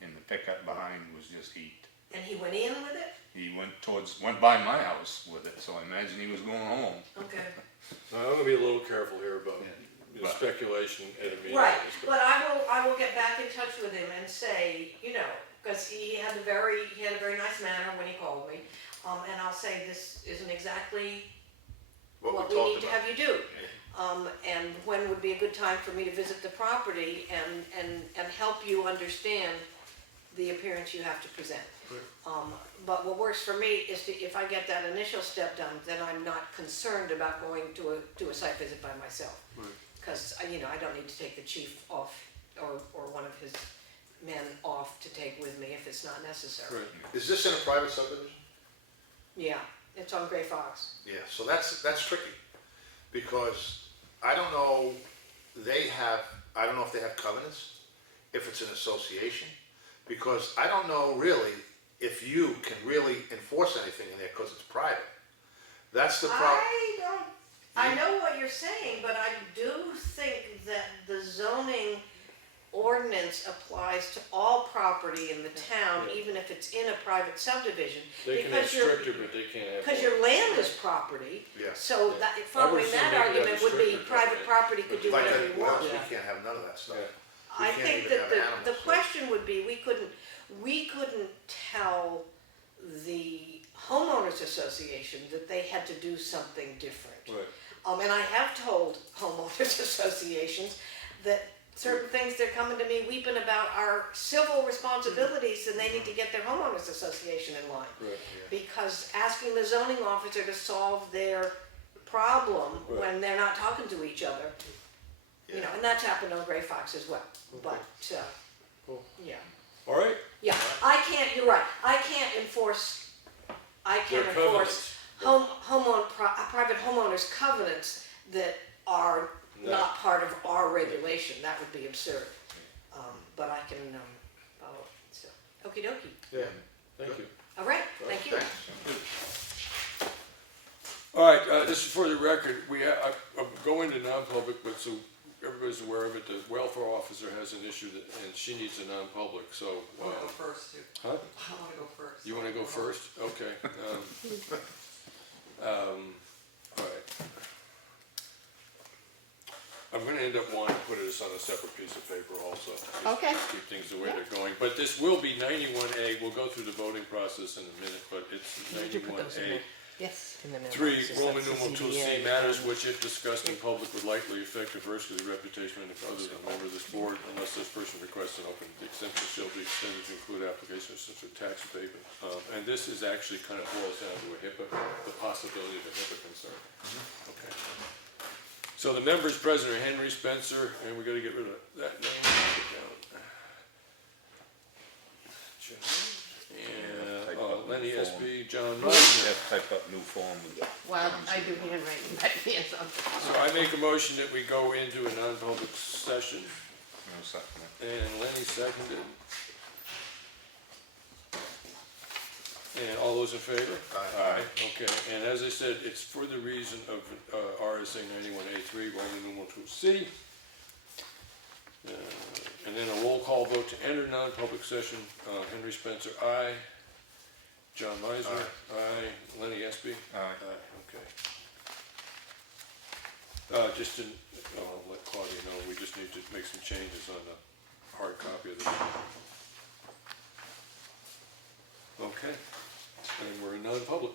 and the pickup behind was just heat. and he went in with it? He went by my house with it, so I imagine he was going home. Okay. Now, I'm gonna be a little careful here about you know, But- speculation at a meeting. Right, but I will get back in touch with him and say, you know, because he had a very nice manner when he called me. And I'll say, this isn't exactly what we need to have you do. And when would be a good time for me to visit the property and help you understand the appearance you have to present. But what works for me is if I get that initial step done, then I'm not concerned about going to a site visit by myself. Because, you know, I don't need to take the chief off or one of his men off to take with me if it's not necessary. Right. Is this in a private subdivision? Yeah, it's on Gray Fox. Yeah, so that's tricky, because I don't know, I don't know if they have covenants, if it's an association, because I don't know really if you can really enforce anything in there, because it's private. That's the problem. I know what you're saying, but I do think that the zoning ordinance applies to all property in the town, even if it's in a private subdivision. They can have stricter, but they can't have. Because your land is property, Yes. so that, following assume that they could have argument a would be stricter private definition. property could do Like whatever you anywhere else, want. we can't have none of that stuff. Yeah. We I can't think even that have animals, the so- question would be, we couldn't tell the homeowners association that they had to do something different. Right. And I have told homeowners associations that certain things, they're coming to me weeping about our civil responsibilities, and they need to get their homeowners association in line. Right. Because asking the zoning officer to solve their problem Right. when they're not talking to each other, you know, and that's happened on Gray Fox as well. But, Cool. yeah. All right. Yeah, I can't, you're right, I can't enforce Their covenants. private homeowners' covenants that are No. not part of our regulation, that would be absurd. But I can, follow it, so, okey dokey. Yeah, thank you. All right, thank you. Thanks. All right, this is for the record, I'm going to non-public, but so everybody's aware of it, the welfare officer has an issue and she needs a non-public, so. I wanna go first too. Huh? I wanna go first. You wanna go first? Okay. All right. I'm gonna end up wanting to put this on a separate piece of paper also. just Okay. to Keep things the way they're going, but this will be 91A, we'll go through the voting process in a minute, but it's 91A. Yes. 3, Roman numeral 2C, matters which if discussed in public would likely affect adversely the reputation of others a member of this board unless this person requests an open, the exemption shall be extended to include applications such as tax abatement. And this is actually kind of boils down to a HIPAA, the possibility of a HIPAA concern. Okay. So the members present are Henry Spencer, and we gotta get rid of that name. John. And Lenny Espie, John Meisner. type up new form. Well, I do handwriting, but yes, So I make a motion that we go into a non-public session, No second. and Lenny seconded. And all those in favor? Aye. Okay, and as I said, it's for the reason of RSA 91A3, Roman numeral 2C. And then a roll call vote to enter non-public session. Henry Spencer, aye. John Meisner, aye. Lenny Espie? Aye. Okay. Just to, I'll let Claudia know, we just need to make some changes on the hard copy of this. Okay, and we're in non-public.